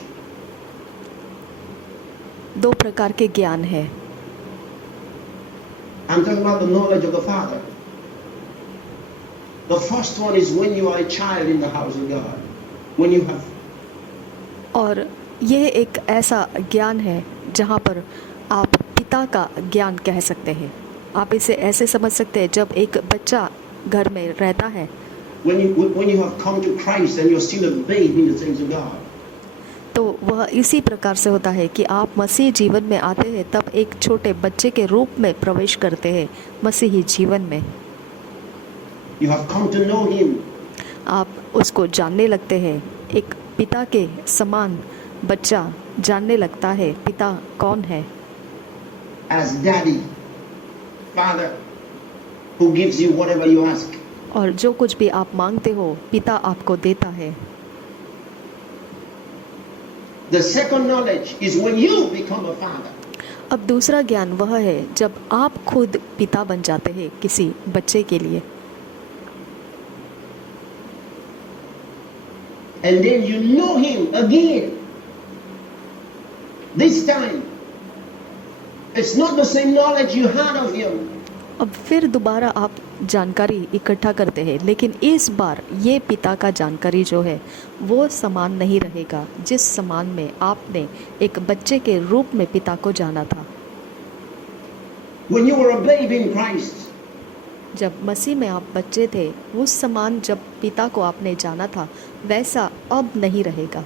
दो प्रकार के ज्ञान है। I'm talking about the knowledge of the Father. The first one is when you are a child in the house of God. When you have और ये एक ऐसा ज्ञान है जहाँ पर आप पिता का ज्ञान कह सकते हैं। आप इसे ऐसे समझ सकते हैं, जब एक बच्चा घर में रहता है, when you have come to Christ and you're still a babe in the things of God. तो वह इसी प्रकार से होता है कि आप मसीह जीवन में आते हैं, तब एक छोटे बच्चे के रूप में प्रवेश करते हैं मसीही जीवन में। You have come to know Him. आप उसको जानने लगते हैं। एक पिता के समान बच्चा जानने लगता है पिता कौन है। As Daddy, Father, who gives you whatever you ask. और जो कुछ भी आप मांगते हो पिता आपको देता है। The second knowledge is when you become a father. अब दूसरा ज्ञान वह है जब आप खुद पिता बन जाते हैं किसी बच्चे के लिए। And then you know Him again. This time, it's not the same knowledge you had of Him. अब फिर दोबारा आप जानकारी इकट्ठा करते हैं, लेकिन इस बार ये पिता का जानकारी जो है वो समान नहीं रहेगा जिस समान में आपने एक बच्चे के रूप में पिता को जाना था। When you were a babe in Christ, जब मसीह में आप बच्चे थे, उस समान जब पिता को आपने जाना था वैसा अब नहीं रहेगा।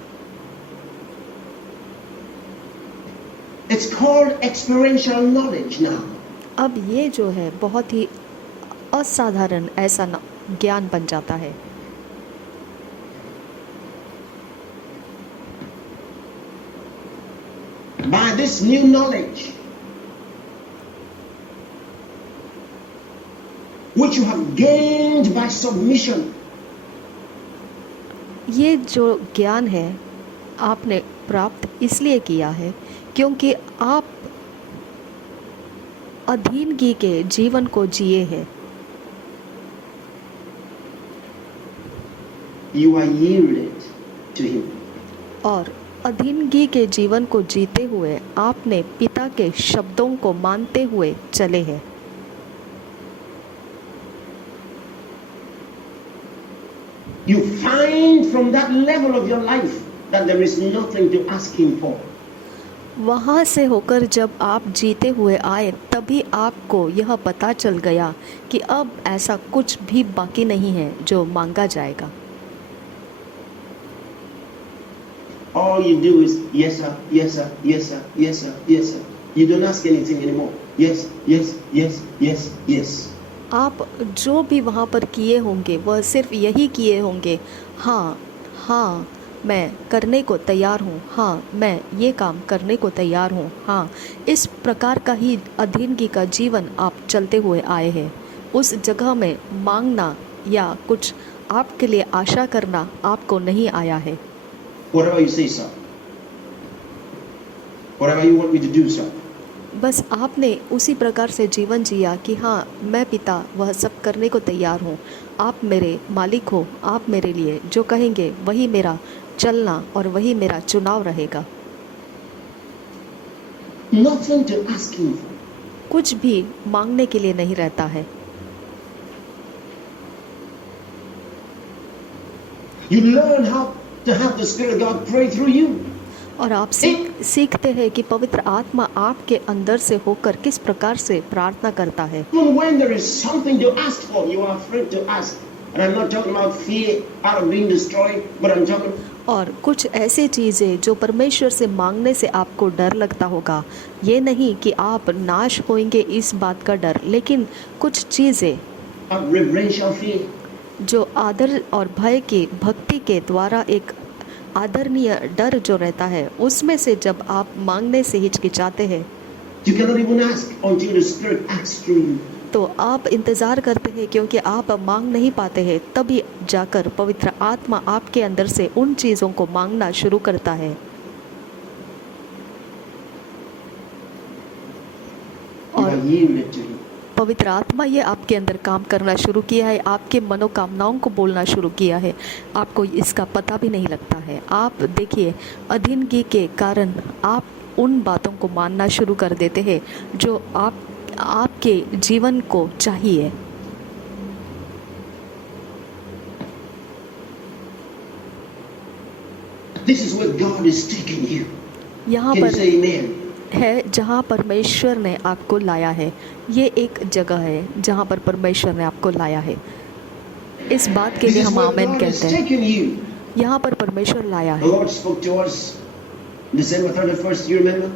it's called experiential knowledge now. अब ये जो है बहुत ही असाधारण ऐसा ज्ञान बन जाता है। By this new knowledge, which you have gained by submission, ये जो ज्ञान है आपने प्राप्त इसलिए किया है क्योंकि आप अधीनगी के जीवन को जिए हैं। you are yielded to Him. और अधीनगी के जीवन को जीते हुए आपने पिता के शब्दों को मानते हुए चले हैं। You find from that level of your life that there is nothing to ask Him for. वहाँ से होकर जब आप जीते हुए आए, तभी आपको यह पता चल गया कि अब ऐसा कुछ भी बाकी नहीं है जो मांगा जाएगा। All you do is yes sir, yes sir, yes sir, yes sir, yes sir. You don't ask anything anymore. Yes, yes, yes, yes, yes. आप जो भी वहाँ पर किए होंगे वह सिर्फ यही किए होंगे, हाँ हाँ मैं करने को तैयार हूँ, हाँ मैं ये काम करने को तैयार हूँ, हाँ। इस प्रकार का ही अधीनगी का जीवन आप चलते हुए आए हैं। उस जगह में मांगना या कुछ आपके लिए आशा करना आपको नहीं आया है। Whatever you say, sir. Whatever you want me to do, sir. बस आपने उसी प्रकार से जीवन जिया कि हाँ मैं पिता वह सब करने को तैयार हूँ, आप मेरे मालिक हो, आप मेरे लिए जो कहेंगे वही मेरा चलना और वही मेरा चुनाव रहेगा। Nothing to ask Him for. कुछ भी मांगने के लिए नहीं रहता है। You learn how to have the Spirit of God pray through you. और आप सीखते हैं कि पवित्र आत्मा आपके अंदर से होकर किस प्रकार से प्रार्थना करता है। Even when there is something to ask for, you are afraid to ask. And I'm not talking about fear out of being destroyed, but I'm talking. और कुछ ऐसी चीज़ें जो परमेश्वर से मांगने से आपको डर लगता होगा, ये नहीं कि आप नाश होंगे इस बात का डर, लेकिन कुछ चीज़ें Reverential fear. जो आदर और भय की भक्ति के द्वारा एक आदरणीय डर जो रहता है, उसमें से जब आप मांगने से हिचकिचाते हैं You cannot even ask until the Spirit acts through you. तो आप इंतज़ार करते हैं, क्योंकि आप मांग नहीं पाते हैं, तभी जाकर पवित्र आत्मा आपके अंदर से उन चीज़ों को मांगना शुरू करता है। You are yielded to Him. पवित्र आत्मा ये आपके अंदर काम करना शुरू किया है, आपके मनोकामनाओं को बोलना शुरू किया है, आपको इसका पता भी नहीं लगता है। आप देखिए, अधीनगी के कारण आप उन बातों को मानना शुरू कर देते हैं जो आपके जीवन को चाहिए। This is where God is taking you. यहाँ Can you पर say amen? है जहाँ परमेश्वर ने आपको लाया है। ये एक जगह है जहाँ पर परमेश्वर ने आपको लाया है। इस बात के This लिए is हम where आमेन God is कहते हैं। taking you. यहाँ पर परमेश्वर लाया The है। Lord spoke to us December 31st, you remember?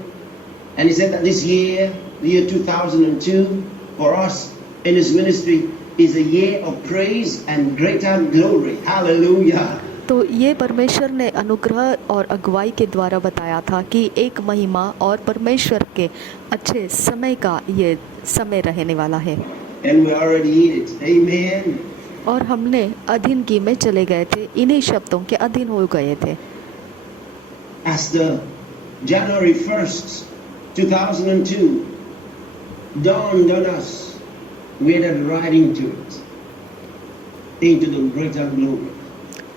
And He said that this year, the year 2002, for us in His ministry, is a year of praise and greater glory. Hallelujah. तो ये परमेश्वर ने अनुग्रह और अगुवाई के द्वारा बताया था कि एक महिमा और परमेश्वर के अच्छे समय का ये समय रहने वाला है। And we're already in it. Amen. और हमने अधीनगी में चले गए थे, इन्हीं शब्दों के अधीन हो गए थे। As the January 1st, 2002 dawned on us, we had right into it, into the greater glory.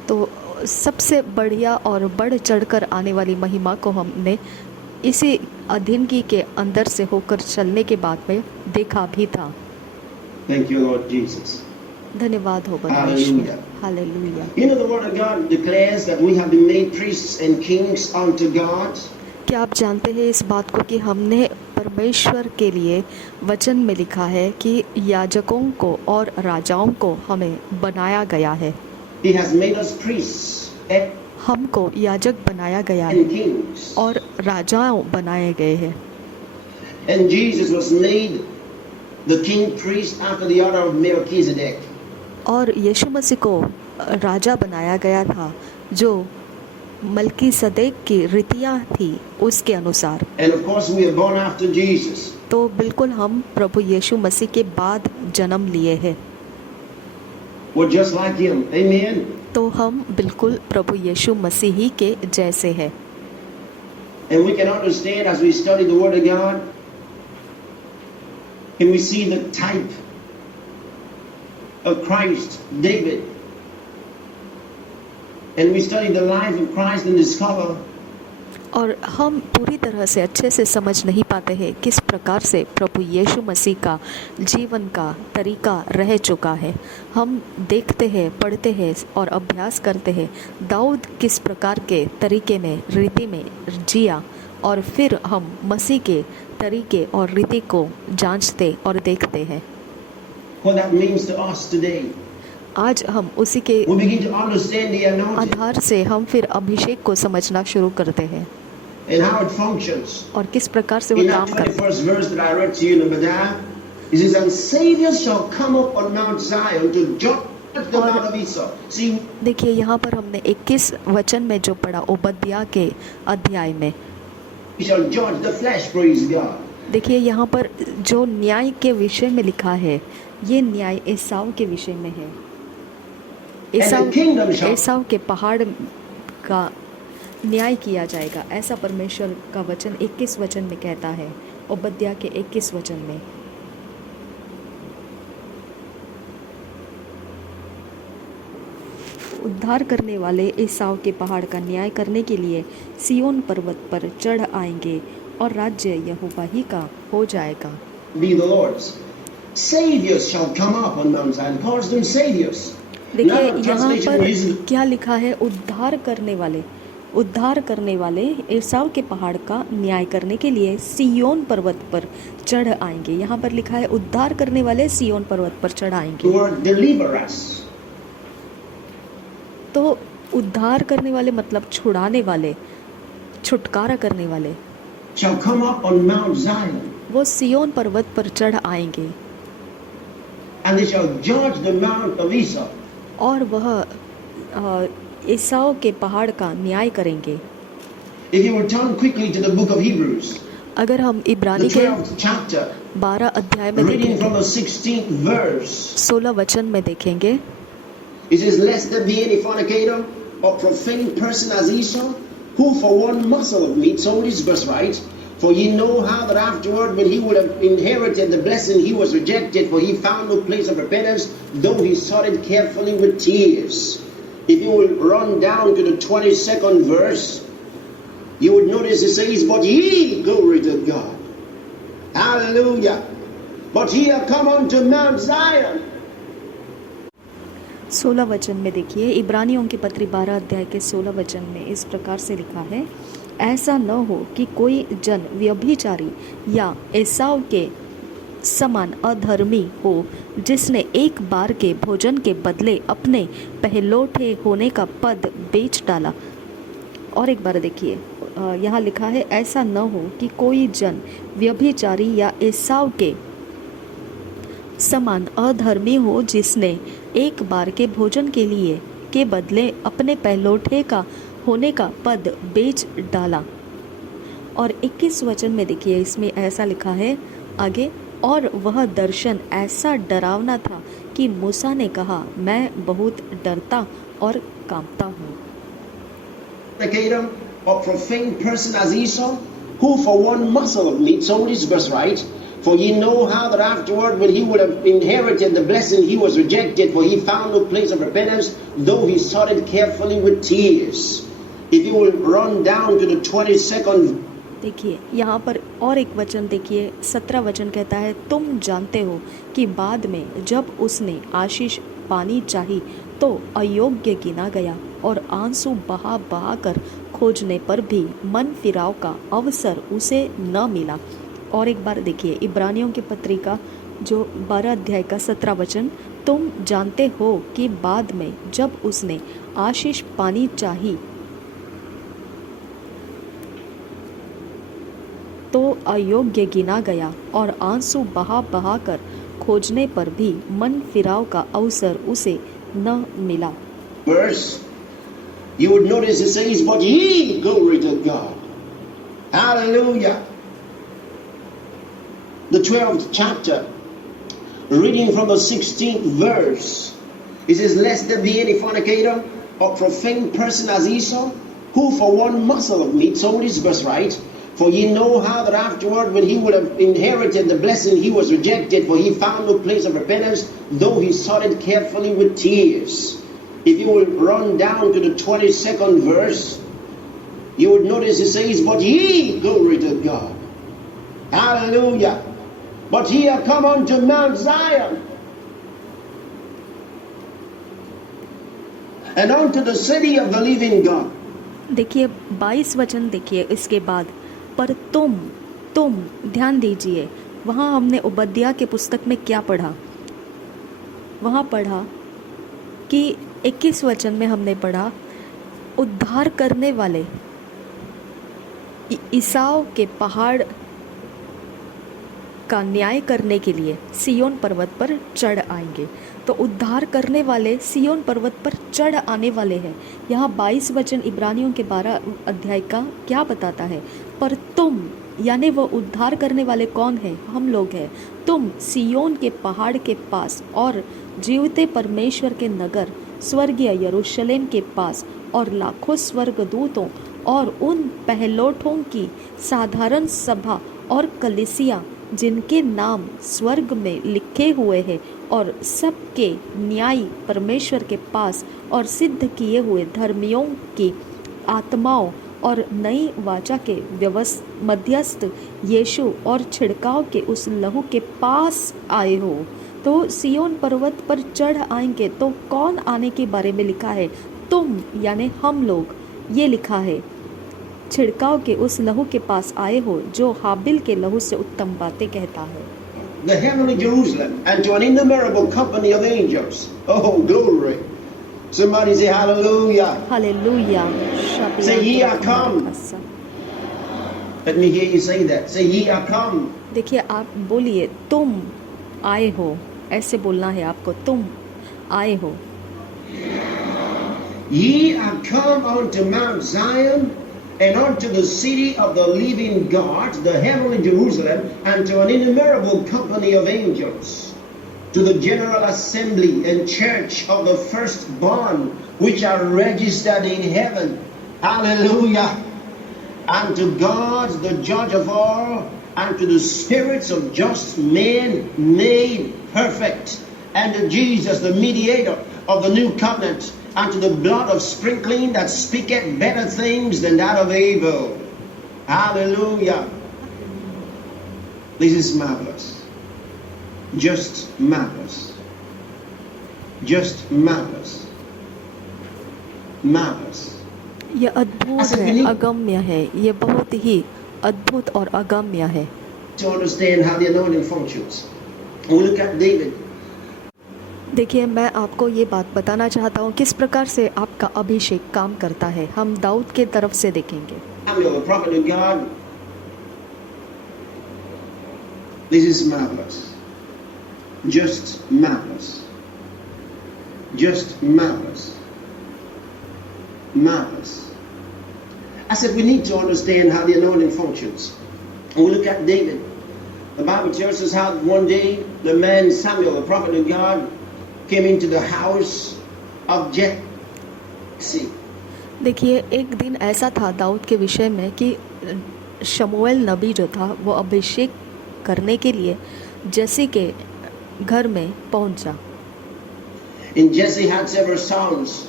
तो सबसे बढ़िया और बढ़ चढ़कर आने वाली महिमा को हमने इसी अधीनगी के अंदर से होकर चलने के बाद में देखा भी था। Thank you, Lord Jesus. धन्यवाद हो Hallelujah. Hallelujah. You know, the Word of God declares that we have been made priests and kings unto God. क्या आप जानते हैं इस बात को कि हमने परमेश्वर के लिए वचन में लिखा है कि याजकों को और राजाओं को हमें बनाया गया है। He has made us priests हमको याजक बनाया गया है and kings. और राजाओं बनाए गए हैं। And Jesus was made the king priest after the order of Melchizedek. और यीशु मसीह को राजा बनाया गया था जो मलकी सदेक की रीतियाँ थी उसके अनुसार। And of course we are born after Jesus. तो बिल्कुल हम प्रभु यीशु मसीह के बाद जन्म लिए हैं। We're just like him. Amen. तो हम बिल्कुल प्रभु यीशु मसीह ही के जैसे हैं। And we can understand as we study the Word of God, can we see the type of Christ, David. And we study the life of Christ and discover और हम पूरी तरह से अच्छे से समझ नहीं पाते हैं किस प्रकार से प्रभु यीशु मसीह का जीवन का तरीका रह चुका है। हम देखते हैं, पढ़ते हैं और अभ्यास करते हैं दाऊद किस प्रकार के तरीके में, रीति में जिया, और फिर हम मसीह के तरीके और रीति को जांचते और देखते हैं। what that means to us today. आज हम उसी के We begin to understand the anointing आधार से हम फिर अभिषेक को समझना शुरू करते हैं and how it functions. और किस प्रकार से वो In काम that करता है। 21st verse that I read to you in Obadiah, it says, "And saviors shall come up on Mount Zion to judge the mount of Esau." See, देखिए यहाँ पर हमने 21 वचन में जो पढ़ा ओबद्याह के अध्याय में, he shall judge the flesh, praise God. देखिए यहाँ पर जो न्याय के विषय में लिखा है, ये न्याय एसाव के विषय में है। एसाव के पहाड़ का न्याय किया जाएगा, ऐसा परमेश्वर का वचन 21 वचन में कहता है, ओबद्याह के 21 वचन में। उद्धार करने वाले एसाव के पहाड़ का न्याय करने के लिए सियोन पर्वत पर चढ़ आएंगे और राज्य यहोवा ही का हो जाएगा। Be the Lord's. Saviors shall come up on Mount Zion. Calls them saviors. देखिए Another यहाँ translation पर is क्या लिखा है, उद्धार करने वाले एसाव के पहाड़ का न्याय करने के लिए सियोन पर्वत पर चढ़ आएंगे। यहाँ पर लिखा है उद्धार करने वाले सियोन पर्वत पर चढ़ आएंगे। the word deliver us. तो उद्धार करने वाले मतलब छुड़ाने वाले, छुटकारा करने वाले, Shall come up on Mount Zion, वो सियोन पर्वत पर चढ़ आएंगे and they shall judge the mount of Esau. और वह एसाव के पहाड़ का न्याय करेंगे। If you will turn quickly to the book of Hebrews, अगर हम the इब्रानी के 12th chapter, 12 अध्याय में reading from देखेंगे, the 16th verse, 16 वचन में देखेंगे, it says, "Lest there be any fornicator or profane person as Esau, who for one morsel of meat sold his birthright. For ye know how that afterward, when he would have inherited the blessing, he was rejected, for he found no place of repentance, though he sought it carefully with tears." If you will run down to the 22nd verse, you would notice it says, but ye, glory to God. Hallelujah. But ye are come unto Mount Zion. 16 वचन में देखिए, इब्रानियों की पत्री 12 अध्याय के 16 वचन में इस प्रकार से लिखा है, ऐसा न हो कि कोई जन व्यभिचारी या एसाव के समान अधर्मी हो, जिसने एक बार के भोजन के बदले अपने पहलौठे होने का पद बेच डाला। और एक बार देखिए, यहाँ लिखा है, ऐसा न हो कि कोई जन व्यभिचारी या एसाव के समान अधर्मी हो, जिसने एक बार के भोजन के लिए के बदले अपने पहलौठे का होने का पद बेच डाला। और 21 वचन में देखिए, इसमें ऐसा लिखा है आगे, और वह दर्शन ऐसा डरावना था कि मूसा ने कहा, मैं बहुत डरता और कांपता हूँ। A profane person as Esau, who for one morsel of meat sold his birthright. For ye know how that afterward, when he would have inherited the blessing, he was rejected, for he found no place of repentance, though he sought it carefully with tears. If you will run down to the 22nd. देखिए, यहाँ पर और एक वचन देखिए, 17 वचन कहता है, तुम जानते हो कि बाद में जब उसने आशीष पानी चाही तो अयोग्य गिना गया, और आंसू बहा बहा कर खोजने पर भी मन फिराव का अवसर उसे न मिला। और एक बार देखिए, इब्रानियों की पत्री का जो 12 अध्याय का 17 वचन, तुम जानते हो कि बाद में जब उसने आशीष पानी चाही तो अयोग्य गिना गया, और आंसू बहा बहा कर खोजने पर भी मन फिराव का अवसर उसे न मिला। Verse, you would notice it says, but ye, glory to God. Hallelujah. The 12th chapter, reading from the 16th verse, it says, lest there be any fornicator or profane person as Esau, who for one morsel of meat sold his birthright. For ye know how that afterward, when he would have inherited the blessing, he was rejected, for he found no place of repentance, though he sought it carefully with tears. If you will run down to the 22nd verse, you would notice it says, but ye, glory to God. Hallelujah. But ye are come unto Mount Zion, and unto the city of the living God. देखिए 22 वचन देखिए इसके बाद, पर तुम ध्यान दीजिए, वहाँ हमने ओबद्याह के पुस्तक में क्या पढ़ा, वहाँ पढ़ा कि 21 वचन में हमने पढ़ा, उद्धार करने वाले ईसाव के पहाड़ का न्याय करने के लिए सियोन पर्वत पर चढ़ आएंगे। तो उद्धार करने वाले सियोन पर्वत पर चढ़ आने वाले हैं। यहाँ 22 वचन इब्रानियों के 12 अध्याय का क्या बताता है, पर तुम, यानी वो उद्धार करने वाले कौन है, हम लोग हैं, तुम सियोन के पहाड़ के पास और जीवते परमेश्वर के नगर स्वर्गीय यरूशलेम के पास और लाखों स्वर्गदूतों और उन पहलौठों की साधारण सभा और कलीसिया जिनके नाम स्वर्ग में लिखे हुए हैं और सबके न्यायी परमेश्वर के पास और सिद्ध किए हुए धर्मियों की आत्माओं और नई वाचा के मध्यस्थ यीशु और छिड़काव के उस लहू के पास आए हो। तो सियोन पर्वत पर चढ़ आएंगे। तो कौन आने के बारे में लिखा है, तुम यानी हम लोग, ये लिखा है छिड़काव के उस लहू के पास आए हो जो हाबिल के लहू से उत्तम बातें कहता है। The heavenly Jerusalem and to an innumerable company of angels. Oh, glory. Somebody say hallelujah. Hallelujah. Say ye are come. Let me hear you say that. Say ye are come. देखिए, आप बोलिए तुम आए हो, ऐसे बोलना है आपको, तुम आए हो। Ye are come unto Mount Zion and unto the city of the living God, the heavenly Jerusalem, and to an innumerable company of angels, to the general assembly and church of the firstborn, which are registered in heaven. Hallelujah. And to God, the judge of all, and to the spirits of just men made perfect, and to Jesus, the mediator of the new covenant, and to the blood of sprinkling that speaketh better things than that of Abel. Hallelujah. This is marvelous. Just marvelous. Just marvelous. Marvelous. ये अद्भुत है, अगम्य है, ये बहुत ही अद्भुत और अगम्य है। To understand how the anointing functions. We look at David. देखिए, मैं आपको ये बात बताना चाहता हूँ किस प्रकार से आपका अभिषेक काम करता है। हम दाऊद के तरफ से देखेंगे। Samuel, the prophet of God. This is marvelous. Just marvelous. Just marvelous. Marvelous. I said we need to understand how the anointing functions. When we look at David, the Bible tells us how one day the man Samuel, the prophet of God, came into the house of Jesse. देखिए, एक दिन ऐसा था दाऊद के विषय में कि शमूएल नबी जो था वो अभिषेक करने के लिए जैसी के घर में पहुंचा। And Jesse had several sons,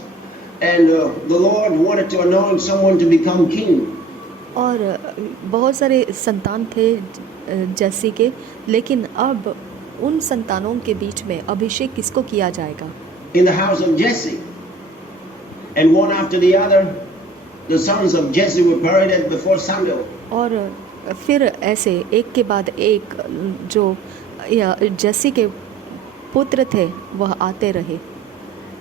and the Lord wanted to anoint someone to become king. और बहुत सारे संतान थे जैसी के, लेकिन अब उन संतानों के बीच में अभिषेक किसको किया जाएगा? In the house of Jesse, and one after the other, the sons of Jesse were paraded before Samuel. और फिर ऐसे एक के बाद एक जो जैसी के पुत्र थे वह आते रहे।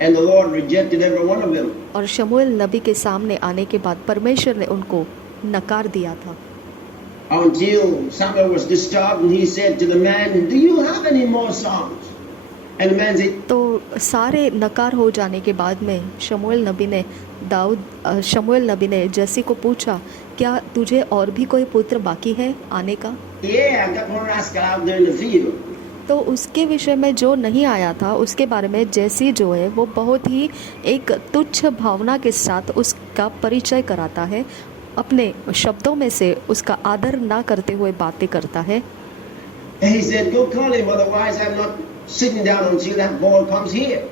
And the Lord rejected every one of them. और शमूएल नबी के सामने आने के बाद परमेश्वर ने उनको नकार दिया था। Until Samuel was disturbed and he said to the man, "Do you have any more sons?" And the man said, तो सारे नकार हो जाने के बाद में शमूएल नबी ने जैसी को पूछा, क्या तुझे और भी कोई पुत्र बाकी है आने का? "Yeah, I got one rascal out there in the field." तो उसके विषय में जो नहीं आया था उसके बारे में जैसी जो है वो बहुत ही एक तुच्छ भावना के साथ उसका परिचय कराता है, अपने शब्दों में से उसका आदर ना करते हुए बातें करता है। And he said, "Go call him, otherwise I'm not sitting down until that boy comes here."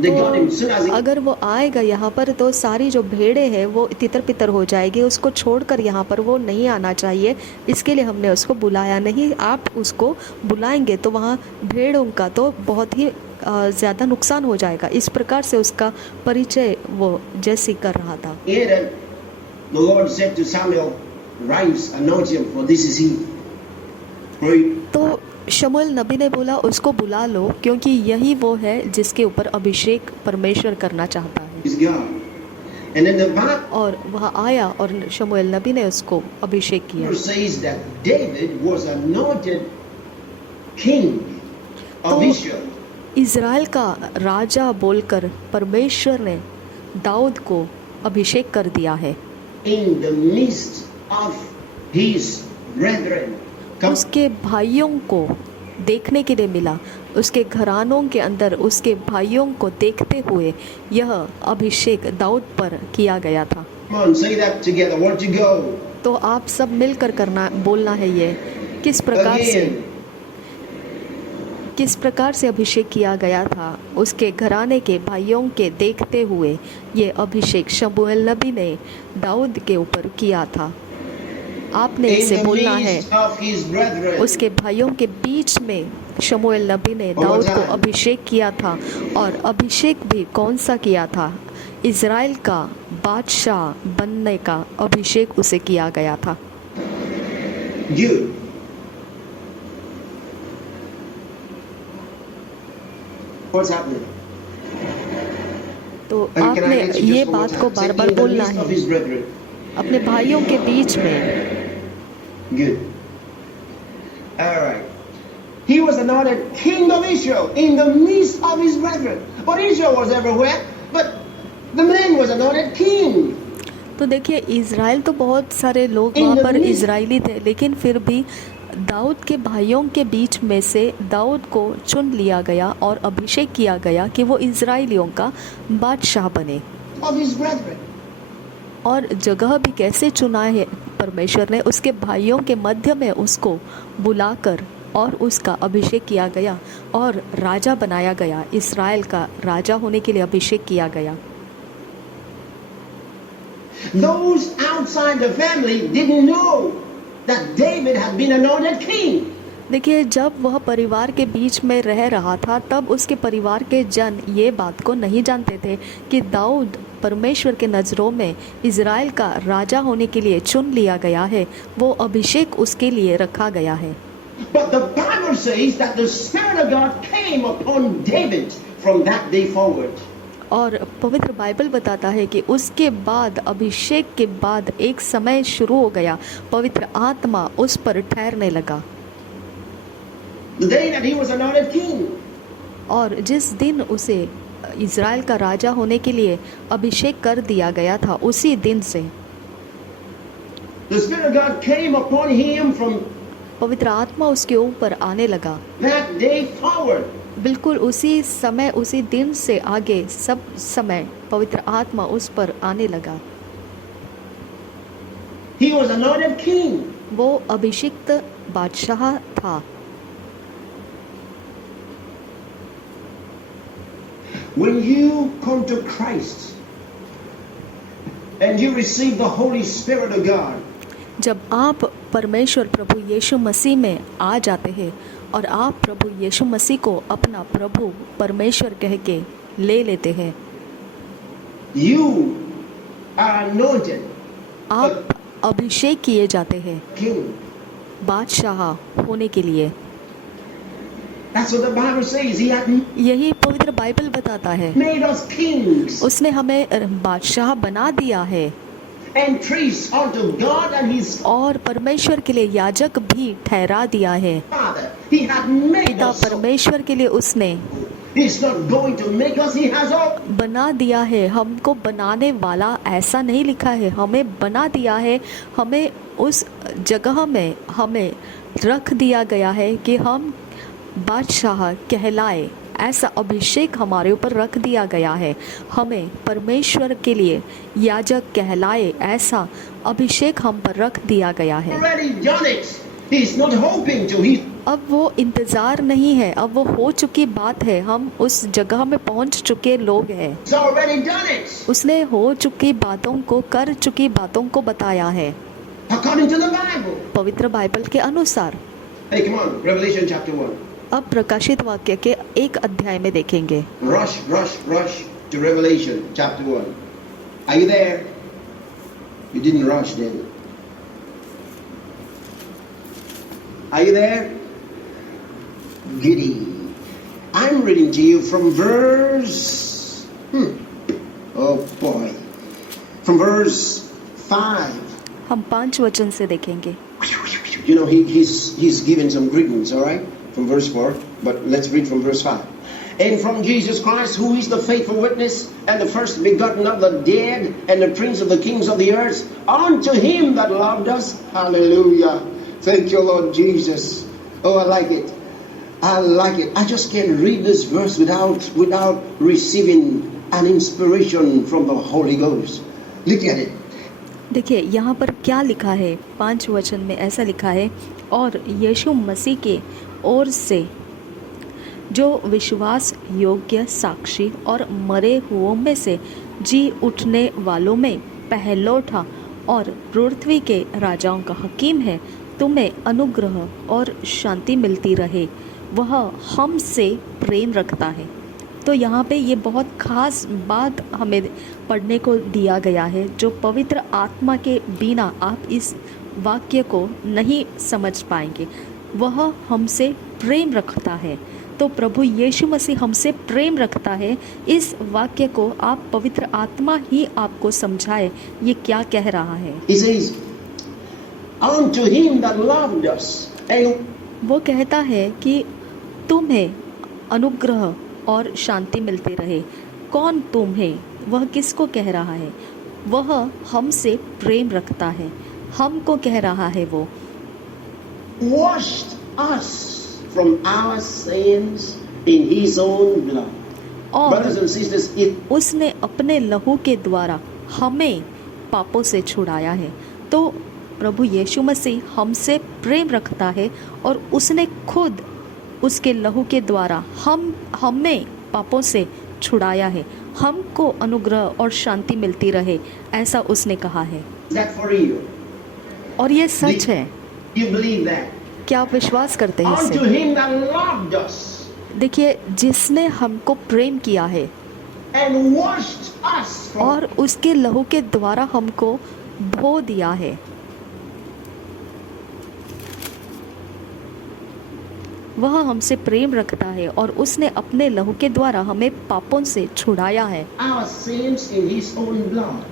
They got him soon as he. अगर वो आएगा यहाँ पर तो सारी जो भेड़ें हैं वो तितर पितर हो जाएगी, उसको छोड़कर यहाँ पर वो नहीं आना चाहिए, इसके लिए हमने उसको बुलाया नहीं। आप उसको बुलाएंगे तो वहाँ भेड़ों का तो बहुत ही ज़्यादा नुकसान हो जाएगा। इस प्रकार से उसका परिचय वो जैसी कर रहा था। The Lord said to Samuel, "Rise, anoint him, for this is he." तो शमूएल नबी ने बोला उसको बुला लो क्योंकि यही वो है जिसके ऊपर अभिषेक परमेश्वर करना चाहता है। He's God. And then the Bible और वह आया और शमूएल नबी ने उसको अभिषेक किया। says that David was anointed king of Israel. Israel का राजा बोलकर परमेश्वर ने दाऊद को अभिषेक कर दिया है। In the midst of his brethren. उसके भाइयों को देखने के लिए मिला, उसके घरानों के अंदर उसके भाइयों को देखते हुए यह अभिषेक दाऊद पर किया गया था। Come on, say that together. Where'd you go? तो आप सब मिलकर बोलना है ये किस प्रकार से अभिषेक किया गया था। उसके घराने के भाइयों के देखते हुए ये अभिषेक शमूएल नबी ने दाऊद के ऊपर किया था। आपने इसे बोलना है। उसके भाइयों के बीच में शमूएल नबी ने दाऊद को अभिषेक किया था, और अभिषेक भी कौन सा किया था? इज़राइल का बादशाह बनने का अभिषेक उसे किया गया था। तो आपने ये बात को बार बार बोलना है अपने भाइयों के बीच में। Good. All right. He was anointed king of Israel in the midst of his brethren. But Israel was everywhere, but the man was anointed king. तो देखिए, इज़राइल तो बहुत सारे लोग वहाँ पर इज़राइली थे, लेकिन फिर भी दाऊद के भाइयों के बीच में से दाऊद को चुन लिया गया और अभिषेक किया गया कि वो इज़राइलियों का बादशाह बने। Of his brethren. और जगह भी कैसे चुना है परमेश्वर ने? उसके भाइयों के मध्य में उसको बुलाकर और उसका अभिषेक किया गया और राजा बनाया गया। इस्राएल का राजा होने के लिए अभिषेक किया गया। Those outside the family didn't know that David had been anointed king. देखिए, जब वह परिवार के बीच में रह रहा था तब उसके परिवार के जन ये बात को नहीं जानते थे कि दाऊद परमेश्वर के नज़रों में इज़राइल का राजा होने के लिए चुन लिया गया है, वो अभिषेक उसके लिए रखा गया है। But the Bible says that the Spirit of God came upon David from that day forward. और पवित्र बाइबल बताता है कि उसके बाद, अभिषेक के बाद एक समय शुरू हो गया, पवित्र आत्मा उस पर ठहरने लगा। The day that he was anointed king. और जिस दिन उसे इज़राइल का राजा होने के लिए अभिषेक कर दिया गया था, उसी दिन से The Spirit of God came upon him from पवित्र आत्मा उसके ऊपर आने लगा। that day forward. बिल्कुल उसी समय, उसी दिन से आगे सब समय पवित्र आत्मा उस पर आने लगा। He was anointed king. वो अभिषिक्त बादशाह था। When you come to Christ and you receive the Holy Spirit of God, जब आप परमेश्वर प्रभु यीशु मसीह में आ जाते हैं और आप प्रभु यीशु मसीह को अपना प्रभु परमेश्वर कह के ले लेते हैं, you are anointed आप अभिषेक किए जाते हैं king. बादशाह होने के लिए। That's what the Bible says. He had यही पवित्र बाइबल बताता है। made us kings उसने हमें बादशाह बना दिया है and priests unto God and His और परमेश्वर के लिए याजक भी ठहरा दिया है। Father. He had made पिता us. परमेश्वर के लिए उसने He's not going to make us. He has all. बना दिया है। हमको बनाने वाला ऐसा नहीं लिखा है, हमें बना दिया है। हमें उस जगह में हमें रख दिया गया है कि हम बादशाह कहलाए, ऐसा अभिषेक हमारे ऊपर रख दिया गया है। हमें परमेश्वर के लिए याजक कहलाए, ऐसा अभिषेक हम पर रख दिया गया है। Already done it. He's not hoping to. He's अब वो इंतज़ार नहीं है, अब वो हो चुकी बात है। हम उस जगह में पहुंच चुके लोग हैं। already done it. उसने हो चुकी बातों को, कर चुकी बातों को बताया है According to the Bible. पवित्र बाइबल के अनुसार। Hey, come on. Revelation chapter 1. अब प्रकाशित वाक्य के एक अध्याय में देखेंगे। Rush to Revelation chapter 1. Are you there? You didn't rush then. Are you there? Giddy. I'm reading to you from verse. Oh boy. From verse 5. हम 5 वचन से देखेंगे। You know, he's given some greetings, all right? From verse 4, but let's read from verse 5. And from Jesus Christ, who is the faithful witness, and the first begotten of the dead, and the prince of the kings of the earth, unto him that loved us. Hallelujah. Thank you, Lord Jesus. Oh, I like it. I like it. I just can't read this verse without receiving an inspiration from the Holy Ghost. Look at it. देखिए यहाँ पर क्या लिखा है। 5 वचन में ऐसा लिखा है, और यीशु मसीह के ओर से जो विश्वास योग्य साक्षी और मरे हुओं में से जी उठने वालों में पहलौठा और पृथ्वी के राजाओं का हकीम है, तुम्हें अनुग्रह और शांति मिलती रहे। वह हमसे प्रेम रखता है। तो यहाँ पे ये बहुत ख़ास बात हमें पढ़ने को दिया गया है, जो पवित्र आत्मा के बिना आप इस वाक्य को नहीं समझ पाएंगे। वह हमसे प्रेम रखता है। तो प्रभु यीशु मसीह हमसे प्रेम रखता है। इस वाक्य को आप पवित्र आत्मा ही आपको समझाए ये क्या कह रहा है। He says, unto him that loved us. And वो कहता है कि तुम्हें अनुग्रह और शांति मिलती रहे। कौन तुम्हें? वह किसको कह रहा है? वह हमसे प्रेम रखता है। हमको कह रहा है वो। washed us from our sins in his own blood. और Brothers and sisters, उसने अपने लहू के द्वारा हमें पापों से छुड़ाया है। तो प्रभु यीशु मसीह हमसे प्रेम रखता है और उसने खुद उसके लहू के द्वारा हमें पापों से छुड़ाया है, हमको अनुग्रह और शांति मिलती रहे, ऐसा उसने कहा है। Is that for real? और ये सच है। You believe that? क्या आप विश्वास करते हैं Unto इससे? him that loved us देखिए, जिसने हमको प्रेम किया है and washed us from और उसके लहू के द्वारा हमको धो दिया है, वह हमसे प्रेम रखता है और उसने अपने लहू के द्वारा हमें पापों से छुड़ाया है। our sins in his own blood.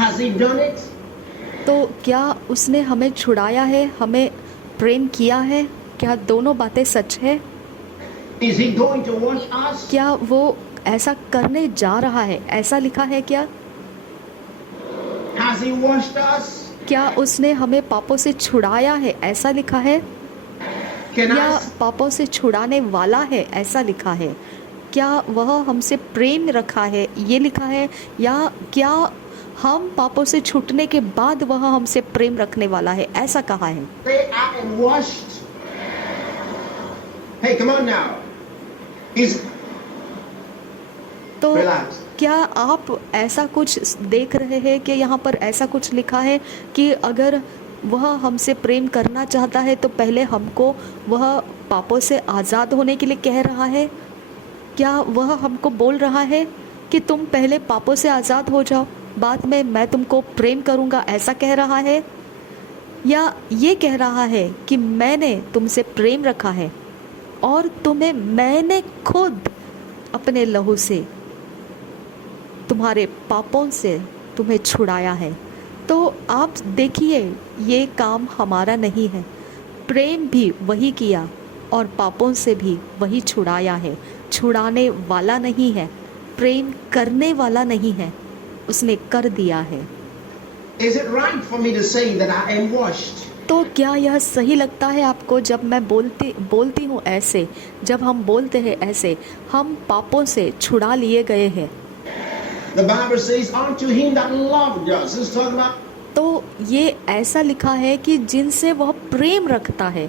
Has he done it? तो क्या उसने हमें छुड़ाया है, हमें प्रेम किया है? क्या दोनों बातें सच है? Is he going to wash us? क्या वो ऐसा करने जा रहा है, ऐसा लिखा है क्या? Has he washed us? क्या उसने हमें पापों से छुड़ाया है, ऐसा लिखा है? Can या I पापों से छुड़ाने वाला है, ऐसा लिखा है? क्या वह हमसे प्रेम रखा है, ये लिखा है? या क्या हम पापों से छूटने के बाद वह हमसे प्रेम रखने वाला है, ऐसा कहा है? say I am washed? Hey, come on now. Is तो relax. क्या आप ऐसा कुछ देख रहे हैं कि यहाँ पर ऐसा कुछ लिखा है कि अगर वह हमसे प्रेम करना चाहता है तो पहले हमको वह पापों से आज़ाद होने के लिए कह रहा है? क्या वह हमको बोल रहा है कि तुम पहले पापों से आज़ाद हो जाओ, बाद में मैं तुमको प्रेम करूँगा, ऐसा कह रहा है? या ये कह रहा है कि मैंने तुमसे प्रेम रखा है और तुम्हें मैंने खुद अपने लहू से तुम्हारे पापों से तुम्हें छुड़ाया है? तो आप देखिए, ये काम हमारा नहीं है। प्रेम भी वही किया और पापों से भी वही छुड़ाया है। छुड़ाने वाला नहीं है, प्रेम करने वाला नहीं है, उसने कर दिया है। Is it right for me to say that I am washed? तो क्या यह सही लगता है आपको जब मैं बोलती हूँ ऐसे, जब हम बोलते हैं ऐसे, हम पापों से छुड़ा लिए गए हैं? The Bible says, unto him that loved us. It's talking about तो ये ऐसा लिखा है कि जिनसे वह प्रेम रखता है।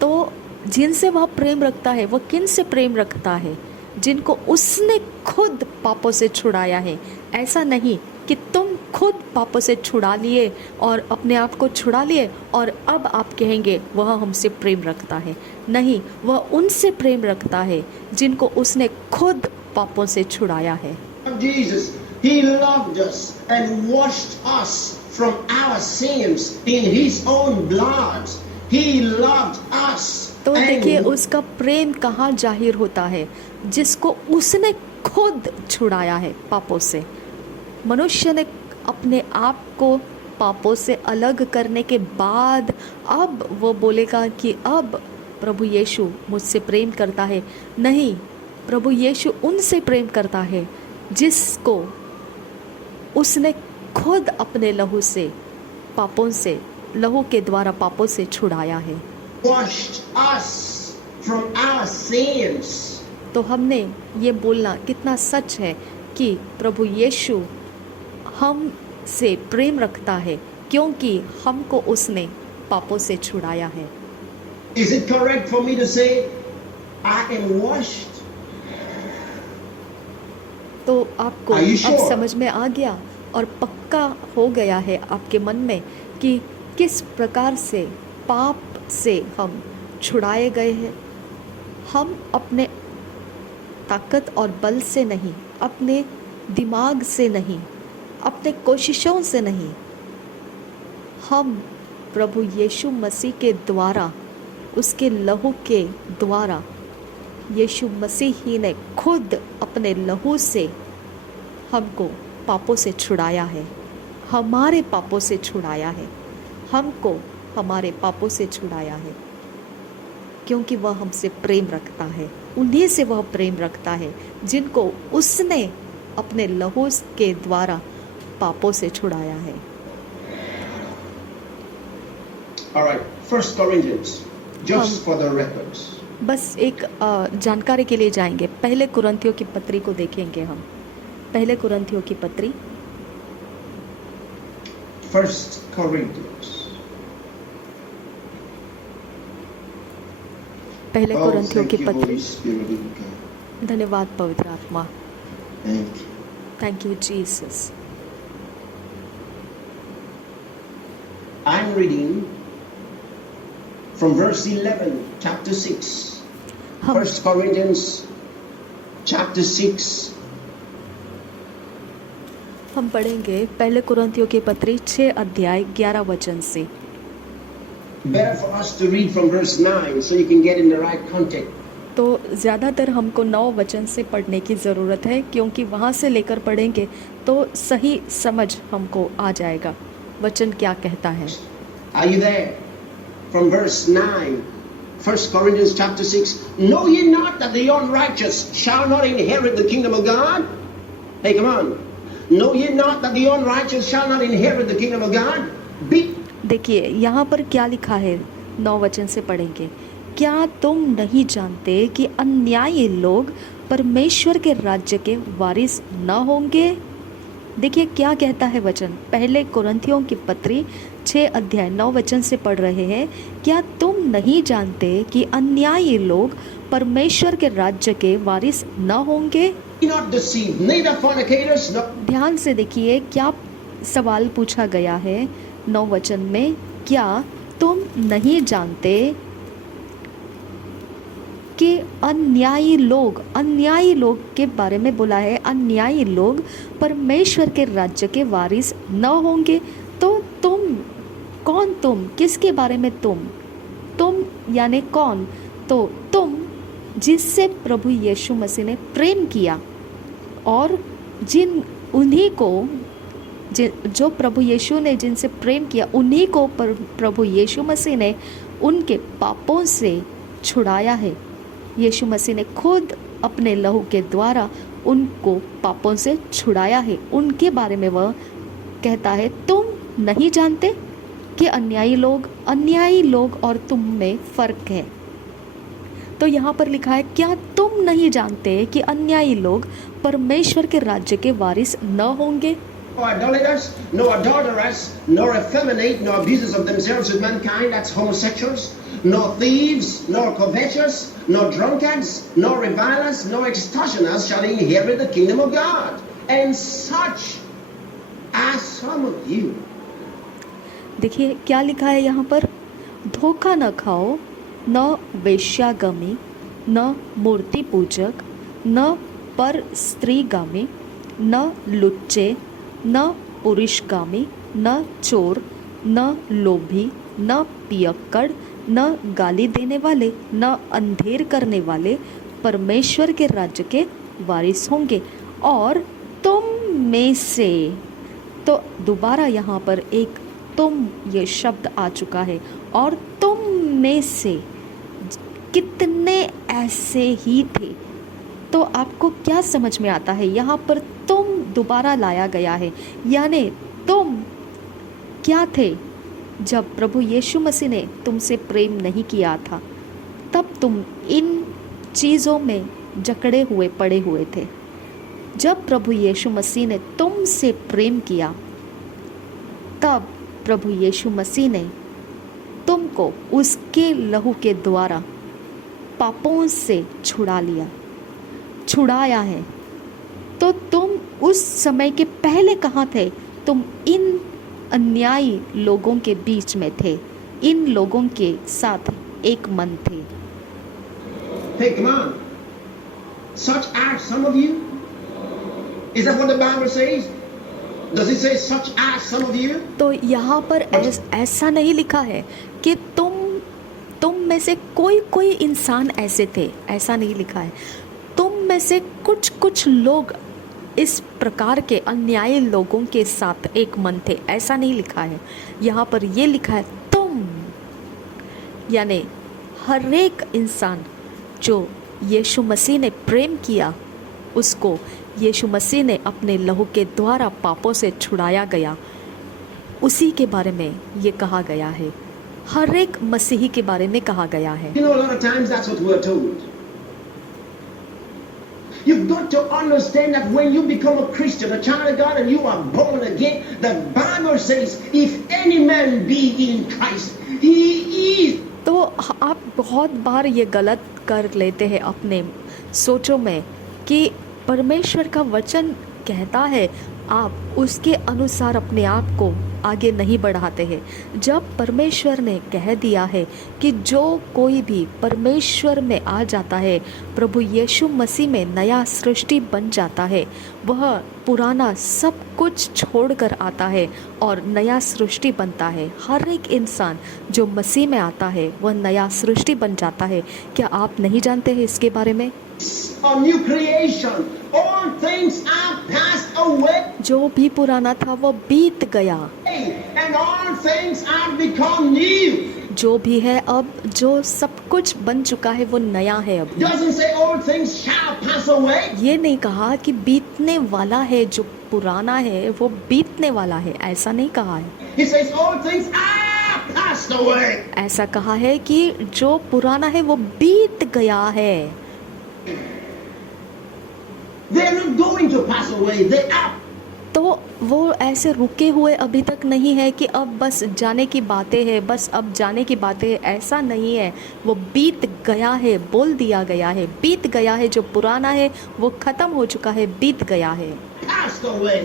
तो जिनसे वह प्रेम रखता है, वह किन से प्रेम रखता है? जिनको उसने खुद पापों से छुड़ाया है। ऐसा नहीं कि तुम खुद पापों से छुड़ा लिए और अपने आप को छुड़ा लिए और अब आप कहेंगे वह हमसे प्रेम रखता है। नहीं, वह उनसे प्रेम रखता है जिनको उसने खुद पापों से छुड़ाया है। Jesus. He loved us and washed us from our sins in his own blood. He loved us. तो देखिए, and उसका प्रेम कहाँ जाहिर होता है? जिसको उसने खुद छुड़ाया है पापों से। मनुष्य ने अपने आप को पापों से अलग करने के बाद अब वो बोलेगा कि अब प्रभु यीशु मुझसे प्रेम करता है। नहीं, प्रभु यीशु उनसे प्रेम करता है जिसको उसने खुद अपने लहू से, पापों से, लहू के द्वारा पापों से छुड़ाया है। washed us from our sins. तो हमने ये बोलना कितना सच है कि प्रभु यीशु हम से प्रेम रखता है क्योंकि हमको उसने पापों से छुड़ाया है। Is it correct for me to say I am washed? तो आपको Are you अब sure? समझ में आ गया और पक्का हो गया है आपके मन में कि किस प्रकार से पाप से हम छुड़ाए गए हैं। हम अपने ताकत और बल से नहीं, अपने दिमाग से नहीं, अपने कोशिशों से नहीं, हम प्रभु यीशु मसीह के द्वारा, उसके लहू के द्वारा, यीशु मसीह ही ने खुद अपने लहू से हमको पापों से छुड़ाया है, हमारे पापों से छुड़ाया है, हमको हमारे पापों से छुड़ाया है, क्योंकि वह हमसे प्रेम रखता है। उन्हीं से वह प्रेम रखता है जिनको उसने अपने लहू के द्वारा पापों से छुड़ाया है। All right, 1 Corinthians, just for the records. बस एक जानकारी के लिए जाएंगे, पहले कुरिन्थियों की पत्री को देखेंगे हम। पहले कुरिन्थियों की पत्री 1 Corinthians. पहले Oh, कुरिन्थियों thank की you, पत्री Holy Spirit of God. धन्यवाद पवित्र आत्मा। Thank you. Thank you Jesus. I'm reading from verse 11, chapter 6. हम 1 Corinthians chapter 6. हम पढ़ेंगे पहले कुरिन्थियों के पत्री 6 अध्याय 11 वचन से। Better for us to read from verse 9 so you can get in the right context. तो ज़्यादातर हमको 9 वचन से पढ़ने की ज़रूरत है, क्योंकि वहाँ से लेकर पढ़ेंगे तो सही समझ हमको आ जाएगा वचन क्या कहता है। Are you there? From verse 9, 1 Corinthians chapter 6. Know ye not that the unrighteous shall not inherit the kingdom of God? Hey, come on. Know ye not that the unrighteous shall not inherit the kingdom of God? Be देखिए यहाँ पर क्या लिखा है, 9 वचन से पढ़ेंगे। क्या तुम नहीं जानते कि अन्यायी लोग परमेश्वर के राज्य के वारिस न होंगे? देखिए क्या कहता है वचन, पहले कुरिन्थियों की पत्री 6 अध्याय 9 वचन से पढ़ रहे हैं। क्या तुम नहीं जानते कि अन्यायी लोग परमेश्वर के राज्य के वारिस न होंगे? not deceived, neither fornicators, nor ध्यान से देखिए क्या सवाल पूछा गया है 9 वचन में। क्या तुम नहीं जानते कि अन्यायी लोग के बारे में बोला है, अन्यायी लोग परमेश्वर के राज्य के वारिस न होंगे। तो तुम किसके बारे में तुम यानी कौन? तो तुम जिससे प्रभु यीशु मसीह ने प्रेम किया, और जो प्रभु यीशु ने जिनसे प्रेम किया उन्हीं को प्रभु यीशु मसीह ने उनके पापों से छुड़ाया है। यीशु मसीह ने खुद अपने लहू के द्वारा उनको पापों से छुड़ाया है। उनके बारे में वह कहता है, तुम नहीं जानते कि अन्यायी लोग और तुम में फ़र्क है। तो यहाँ पर लिखा है, क्या तुम नहीं जानते कि अन्यायी लोग परमेश्वर के राज्य के वारिस न होंगे? nor idolaters, nor adulterers, nor effeminate, nor abusers of themselves with mankind, that's homosexuals, nor thieves, nor covetous, nor drunkards, nor revilers, nor extortioners shall inherit the kingdom of God. And such are some of you. देखिए क्या लिखा है यहाँ पर, धोखा न खाओ, न वेश्यागामी, न मूर्ति पूजक, न पर स्त्रीगामी, न लुच्चे, न पुरुषगामी, न चोर, न लोभी, न पियक्कड़, न गाली देने वाले, न अंधेर करने वाले परमेश्वर के राज्य के वारिस होंगे। और तुम में से, तो दोबारा यहाँ पर एक तुम ये शब्द आ चुका है, और तुम में से कितने ऐसे ही थे। तो आपको क्या समझ में आता है, यहाँ पर तुम दोबारा लाया गया है, यानी तुम क्या थे जब प्रभु यीशु मसीह ने तुमसे प्रेम नहीं किया था, तब तुम इन चीज़ों में जकड़े हुए पड़े हुए थे। जब प्रभु यीशु मसीह ने तुमसे प्रेम किया, तब प्रभु यीशु मसीह ने तुमको उसके लहू के द्वारा पापों से छुड़ाया है। तो तुम उस समय के पहले कहाँ थे? तुम इन अन्यायी लोगों के बीच में थे, इन लोगों के साथ एक मन थे। Hey, come on. Such are some of you? Is that what the Bible says? Does it say such are some of you? तो यहाँ पर ऐसा नहीं लिखा है कि तुम में से कोई इंसान ऐसे थे, ऐसा नहीं लिखा है। तुम में से कुछ लोग इस प्रकार के अन्यायी लोगों के साथ एक मन थे, ऐसा नहीं लिखा है। यहाँ पर ये लिखा है तुम, यानी हर एक इंसान जो यीशु मसीह ने प्रेम किया, उसको यीशु मसीह ने अपने लहू के द्वारा पापों से छुड़ाया गया, उसी के बारे में ये कहा गया है। हर एक मसीही के बारे में कहा गया है। You know, a lot of times that's what we're told. You've got to understand that when you become a Christian, a child of God, and you are born again, the Bible says, if any man be in Christ, he is. तो तो आप बहुत बार ये गलत कर लेते हैं अपने सोचों में कि परमेश्वर का वचन कहता है, आप उसके अनुसार अपने आप को आगे नहीं बढ़ाते हैं। जब परमेश्वर ने कह दिया है कि जो कोई भी परमेश्वर में आ जाता है, प्रभु यीशु मसीह में नया सृष्टि बन जाता है, वह पुराना सब कुछ छोड़कर आता है और नया सृष्टि बनता है। हर एक इंसान जो मसीह में आता है वह नया सृष्टि बन जाता है। क्या आप नहीं जानते हैं इसके बारे में? A new creation. All things are passed away, जो भी पुराना था वो बीत गया, and all things are become new. जो भी है अब, जो सब कुछ बन चुका है वो नया है। अब Doesn't say all things shall pass away. ये नहीं कहा कि बीतने वाला है, जो पुराना है वो बीतने वाला है, ऐसा नहीं कहा है। He says all things are passed away. ऐसा कहा है कि जो पुराना है वो बीत गया है। They are not going to pass away. They are. तो वो ऐसे रुके हुए अभी तक नहीं है कि अब बस जाने की बातें हैं, बस अब जाने की बातें हैं, ऐसा नहीं है। वो बीत गया है, बोल दिया गया है, बीत गया है। जो पुराना है वो खत्म हो चुका है, बीत गया है। Passed away.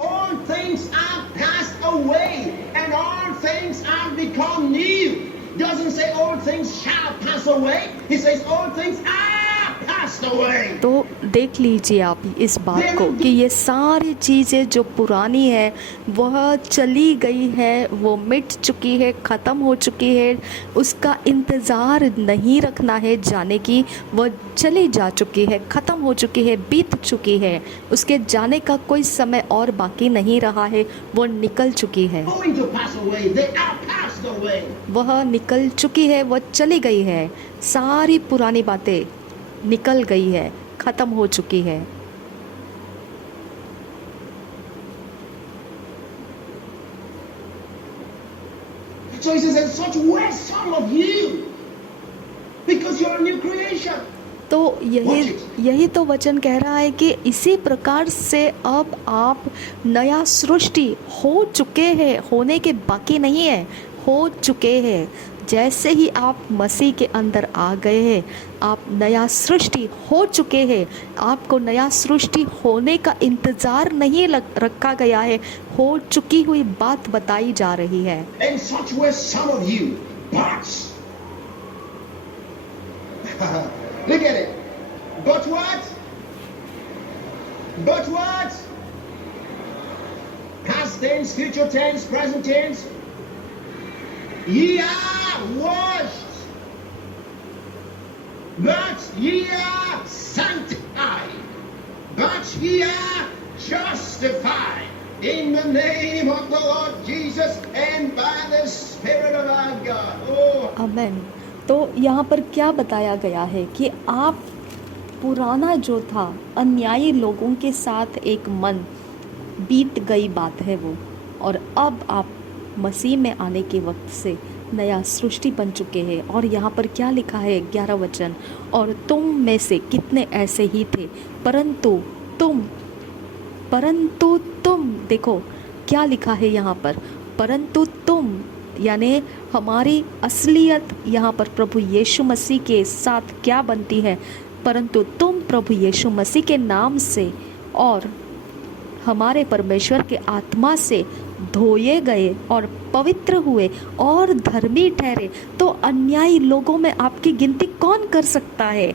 All things are passed away, and all things are become new. Doesn't say all things shall pass away. He says all things are passed away. तो देख लीजिए आप इस बात को कि ये सारी चीज़ें जो पुरानी है वह चली गई है, वो मिट चुकी है, ख़त्म हो चुकी है। उसका इंतज़ार नहीं रखना है जाने की, वह चली जा चुकी है, ख़त्म हो चुकी है, बीत चुकी है। उसके जाने का कोई समय और बाकी नहीं रहा है, वो निकल चुकी है। Going to pass away. They are passed away. वह निकल चुकी है, वह चली गई है। सारी पुरानी बातें निकल गई है, खत्म हो चुकी है। So he says, and such were some of you, because you're a new creation. तो यही तो वचन कह रहा है कि इसी प्रकार से अब आप नया सृष्टि हो चुके हैं, होने के बाकी नहीं है, हो चुके हैं। जैसे ही आप मसीह के अंदर आ गए हैं, आप नया सृष्टि हो चुके हैं। आपको नया सृष्टि होने का इंतज़ार नहीं रखा गया है, हो चुकी हुई बात बताई जा रही है। And such were some of you, but look at it. But what? But what? Past tense, future tense, present tense. Ye are washed, but ye are sanctified, but ye are justified in the name of the Lord Jesus and by the Spirit of our God. Oh. आमेन। तो यहाँ पर क्या बताया गया है कि आप पुराना जो था, अन्यायी लोगों के साथ एक मन, बीत गई बात है वो, और अब आप मसीह में आने के वक्त से नया सृष्टि बन चुके हैं। और यहाँ पर क्या लिखा है 11 वचन, और तुम में से कितने ऐसे ही थे, परंतु तुम देखो क्या लिखा है यहाँ पर, परंतु तुम, यानी हमारी असलियत यहाँ पर प्रभु यीशु मसीह के साथ क्या बनती है, परंतु तुम प्रभु यीशु मसीह के नाम से और हमारे परमेश्वर के आत्मा से धोए गए और पवित्र हुए और धर्मी ठहरे। तो अन्यायी लोगों में आपकी गिनती कौन कर सकता है?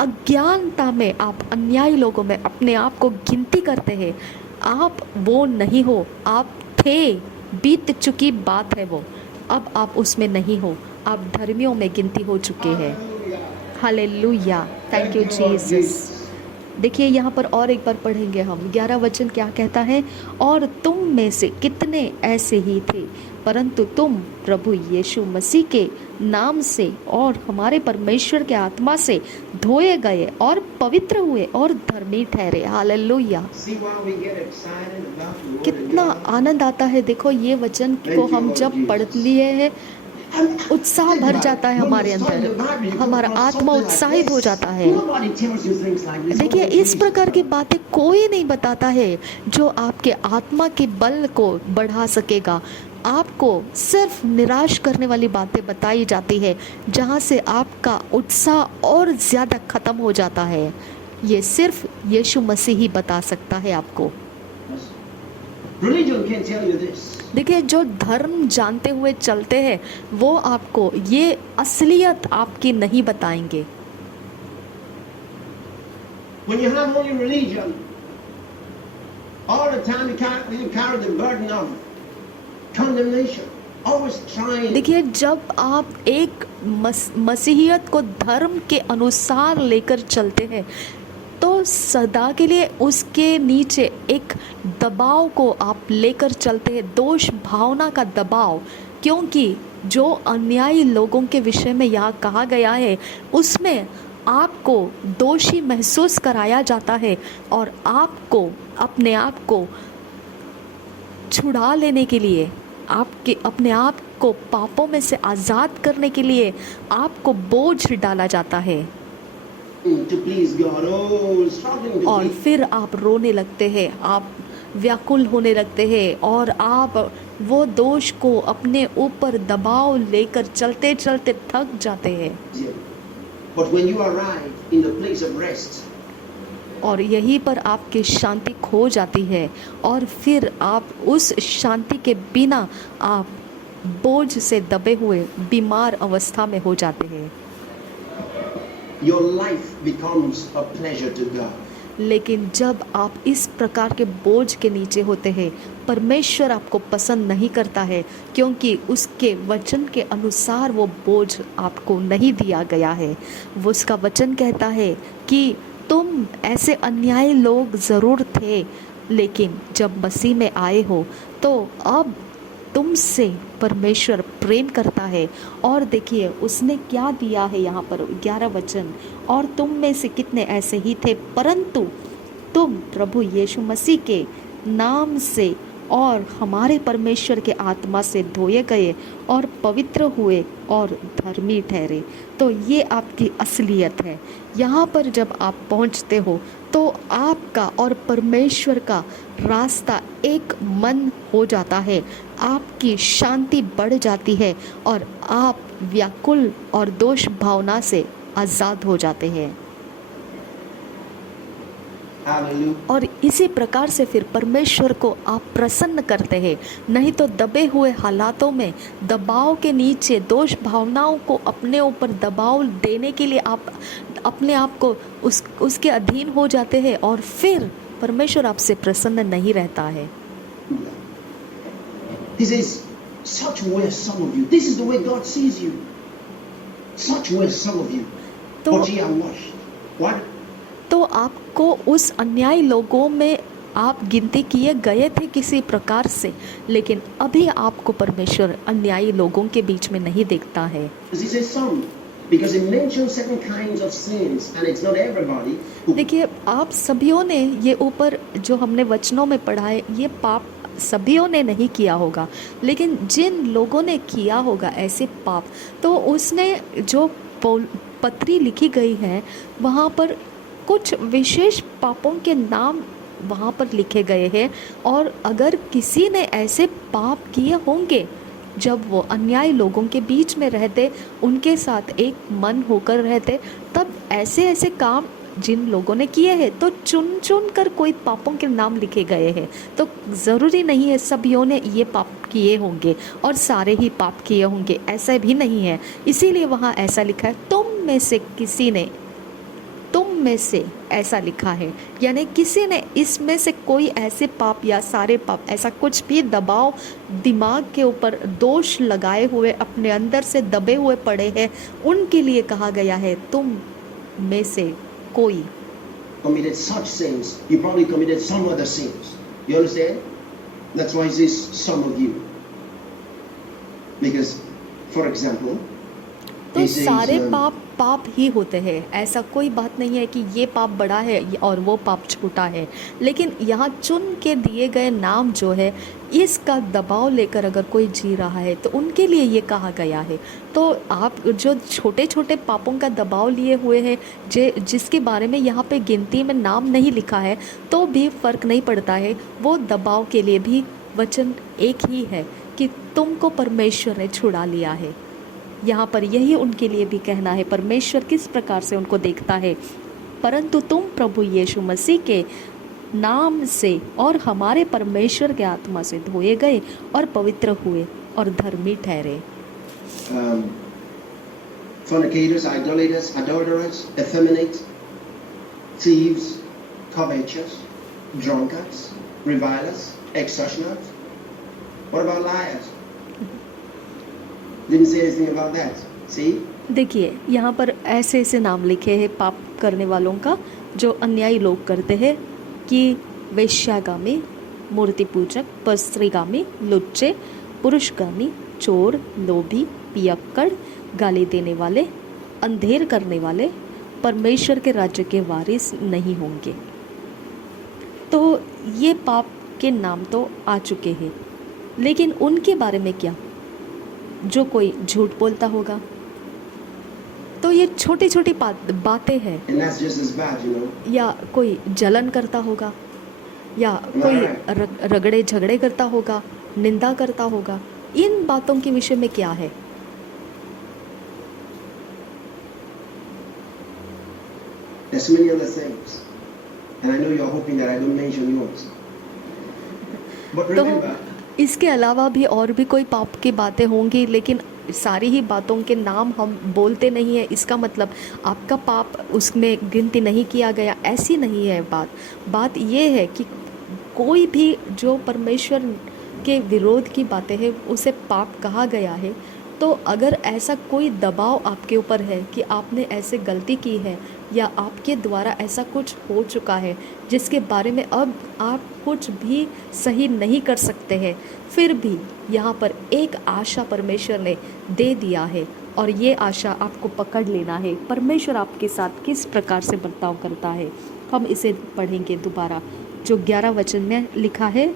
अज्ञानता में आप अन्यायी लोगों में अपने आप को गिनती करते हैं। आप वो नहीं हो, आप थे, बीत चुकी बात है वो, अब आप उसमें नहीं हो, आप धर्मियों में गिनती हो चुके हैं। Hallelujah, thank you Jesus. देखिए यहाँ पर और एक बार पढ़ेंगे हम 11 वचन क्या कहता है, और तुम में से कितने ऐसे ही थे, परंतु तुम प्रभु यीशु मसीह के नाम से और हमारे परमेश्वर के आत्मा से धोए गए और पवित्र हुए और धर्मी ठहरे। हालेलुया। कितना आनंद आता है। देखो ये वचन को हम जब पढ़ लिए हैं उत्साह भर जाता है हमारे अंदर, हमारा आत्मा उत्साहित हो जाता है। देखिए, इस प्रकार की बातें कोई नहीं बताता है जो आपके आत्मा के बल को बढ़ा सकेगा। आपको सिर्फ निराश करने वाली बातें बताई जाती है, जहाँ से आपका उत्साह और ज़्यादा ख़त्म हो जाता है। ये सिर्फ यीशु मसीह ही बता सकता है आपको। Religion can tell you this. देखिए, जो धर्म जानते हुए चलते हैं वो आपको ये असलियत आपकी नहीं बताएंगे। When you have only religion, all the time you carry the burden of condemnation, always trying. देखिए, जब आप एक मसीहियत को धर्म के अनुसार लेकर चलते हैं तो सदा के लिए उसके नीचे एक दबाव को आप लेकर चलते हैं, दोष भावना का दबाव। क्योंकि जो अन्यायी लोगों के विषय में यहाँ कहा गया है उसमें आपको दोषी महसूस कराया जाता है और आपको अपने आप को छुड़ा लेने के लिए, आपके अपने आप को पापों में से आज़ाद करने के लिए आपको बोझ डाला जाता है। To please God, struggling to और please. फिर आप रोने लगते हैं, आप व्याकुल होने लगते हैं और आप वो दोष को अपने ऊपर दबाव लेकर चलते चलते थक जाते हैं। But when you arrive in the place of rest, और यहीं पर आपकी शांति खो जाती है और फिर आप उस शांति के बिना आप बोझ से दबे हुए बीमार अवस्था में हो जाते हैं। your life becomes a pleasure to God. लेकिन जब आप इस प्रकार के बोझ के नीचे होते हैं, परमेश्वर आपको पसंद नहीं करता है, क्योंकि उसके वचन के अनुसार वो बोझ आपको नहीं दिया गया है। वो उसका वचन कहता है कि तुम ऐसे अन्यायी लोग ज़रूर थे, लेकिन जब मसीह में आए हो तो अब तुमसे परमेश्वर प्रेम करता है। और देखिए उसने क्या दिया है यहाँ पर 11 वचन, और तुम में से कितने ऐसे ही थे, परंतु तुम प्रभु यीशु मसीह के नाम से और हमारे परमेश्वर के आत्मा से धोए गए और पवित्र हुए और धर्मी ठहरे। तो ये आपकी असलियत है। यहाँ पर जब आप पहुँचते हो तो आपका और परमेश्वर का रास्ता एक मन हो जाता है, आपकी शांति बढ़ जाती है और आप व्याकुल और दोष भावना से आज़ाद हो जाते हैं। Hallelujah. और इसी प्रकार से फिर परमेश्वर को आप प्रसन्न करते हैं। नहीं तो दबे हुए हालातों में, दबाव के नीचे, दोष भावनाओं को अपने ऊपर दबाव देने के लिए आप अपने आप को उसके अधीन हो जाते हैं और फिर परमेश्वर आपसे प्रसन्न नहीं रहता है। This is such where some of you. This is the way God sees you. Such where some of you. तो- But ye are washed. What? तो आपको उस अन्यायी लोगों में आप गिनती किए गए थे किसी प्रकार से, लेकिन अभी आपको परमेश्वर अन्यायी लोगों के बीच में नहीं देखता है। He says some, because it mentions certain kinds of sins, and it's not everybody who देखिए, आप सभियों ने ये ऊपर जो हमने वचनों में पढ़ा है, ये पाप सभियों ने नहीं किया होगा, लेकिन जिन लोगों ने किया होगा ऐसे पाप, तो उसने जो पत्री लिखी गई है वहाँ पर कुछ विशेष पापों के नाम वहाँ पर लिखे गए हैं। और अगर किसी ने ऐसे पाप किए होंगे जब वो अन्यायी लोगों के बीच में रहते, उनके साथ एक मन होकर रहते, तब ऐसे ऐसे काम जिन लोगों ने किए हैं, तो चुन चुन कर कोई पापों के नाम लिखे गए हैं। तो ज़रूरी नहीं है सभियों ने ये पाप किए होंगे और सारे ही पाप किए होंगे, ऐसा भी नहीं है। इसीलिए वहाँ ऐसा लिखा है, तुम में से किसी ने, तुम में से ऐसा लिखा है, यानी किसी ने इसमें से कोई ऐसे पाप या सारे पाप, ऐसा कुछ भी दबाव दिमाग के ऊपर दोष लगाए हुए अपने अंदर से दबे हुए पड़े हैं, उनके लिए कहा गया है तुम में से कोई। committed such sins, you probably committed some other sins. You understand? That's why it says some of you. Because, for example, तो he says, सारे पाप पाप ही होते हैं। ऐसा कोई बात नहीं है कि ये पाप बड़ा है और वो पाप छोटा है। लेकिन यहाँ चुन के दिए गए नाम जो है, इसका दबाव लेकर अगर कोई जी रहा है तो उनके लिए ये कहा गया है। तो आप जो छोटे छोटे पापों का दबाव लिए हुए हैं, जिसके बारे में यहाँ पे गिनती में नाम नहीं लिखा है, तो भी फ़र्क नहीं पड़ता है। वो दबाव के लिए भी वचन एक ही है कि तुमको परमेश्वर ने छुड़ा लिया है। यहाँ पर यही उनके लिए भी कहना है, परमेश्वर किस प्रकार से उनको देखता है। परंतु तुम प्रभु यीशु मसीह के नाम से और हमारे परमेश्वर के आत्मा से धोए गए और पवित्र हुए और धर्मी ठहरे। Fornicators, idolaters, adulterers, effeminate, thieves, covetous, drunkards, revilers, extortioners. What about liars? Didn't say anything about that. See? देखिए यहाँ पर ऐसे ऐसे नाम लिखे हैं पाप करने वालों का, जो अन्यायी लोग करते हैं, कि वेश्यागामी, मूर्ति पूजक, परस्त्रीगामी, लुच्चे, पुरुषगामी, चोर, लोभी, पियक्कड़, गाली देने वाले, अंधेर करने वाले परमेश्वर के राज्य के वारिस नहीं होंगे। तो ये पाप के नाम तो आ चुके हैं, लेकिन उनके बारे में क्या? जो कोई झूठ बोलता होगा, तो ये छोटी छोटी बातें हैं। And that's just as bad, you know. या कोई जलन करता होगा, या कोई रगड़े झगड़े करता होगा, निंदा करता होगा, इन बातों के विषय में क्या है? There's many other things, and I know you're hoping that I don't mention yours. But तो remember, इसके अलावा भी और भी कोई पाप की बातें होंगी, लेकिन सारी ही बातों के नाम हम बोलते नहीं है। इसका मतलब आपका पाप उसमें गिनती नहीं किया गया, ऐसी नहीं है बात ये है कि कोई भी जो परमेश्वर के विरोध की बातें हैं उसे पाप कहा गया है। तो अगर ऐसा कोई दबाव आपके ऊपर है कि आपने ऐसे गलती की है, या आपके द्वारा ऐसा कुछ हो चुका है जिसके बारे में अब आप कुछ भी सही नहीं कर सकते हैं, फिर भी यहाँ पर एक आशा परमेश्वर ने दे दिया है, और ये आशा आपको पकड़ लेना है। परमेश्वर आपके साथ किस प्रकार से बर्ताव करता है, हम इसे पढ़ेंगे दोबारा, जो 11 वचन में लिखा है।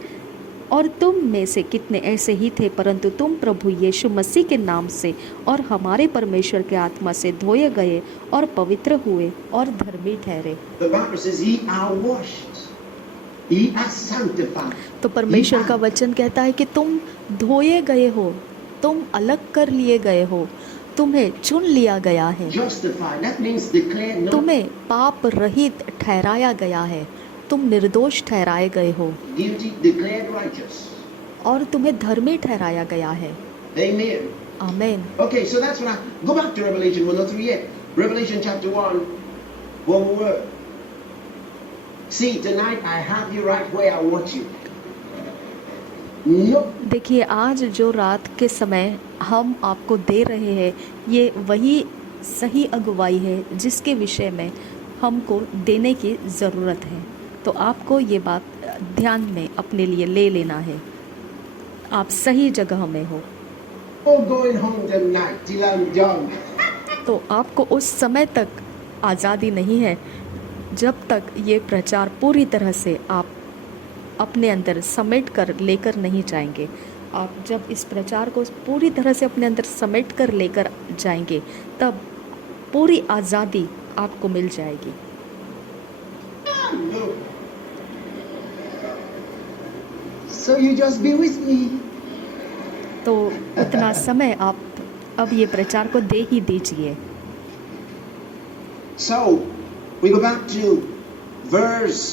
और तुम में से कितने ऐसे ही थे, परंतु तुम प्रभु यीशु मसीह के नाम से और हमारे परमेश्वर के आत्मा से धोए गए और पवित्र हुए और धर्मी ठहरे। तो परमेश्वर का वचन कहता है कि तुम धोए गए हो, तुम अलग कर लिए गए हो, तुम्हें चुन लिया गया है, तुम्हें पाप रहित ठहराया गया है, तुम निर्दोष ठहराए गए हो, और तुम्हें धर्मी ठहराया गया है। आमीन। Okay, so that's what go back to Revelation. We're not through yet. Revelation chapter 1, one word. See, tonight I have you right where I want you. No. देखिए, आज जो रात के समय हम आपको दे रहे हैं, ये वही सही अगुवाई है जिसके विषय में हमको देने की ज़रूरत है। तो आपको ये बात ध्यान में अपने लिए ले लेना है, आप सही जगह में हो। Going home tonight till I'm done. तो आपको उस समय तक आज़ादी नहीं है जब तक ये प्रचार पूरी तरह से आप अपने अंदर समेट कर लेकर नहीं जाएंगे। आप जब इस प्रचार को पूरी तरह से अपने अंदर समेट कर लेकर जाएंगे, तब पूरी आज़ादी आपको मिल जाएगी। So you just be with me. तो उतना समय आप अब ये प्रचार को दे ही दीजिए। So we go back to verse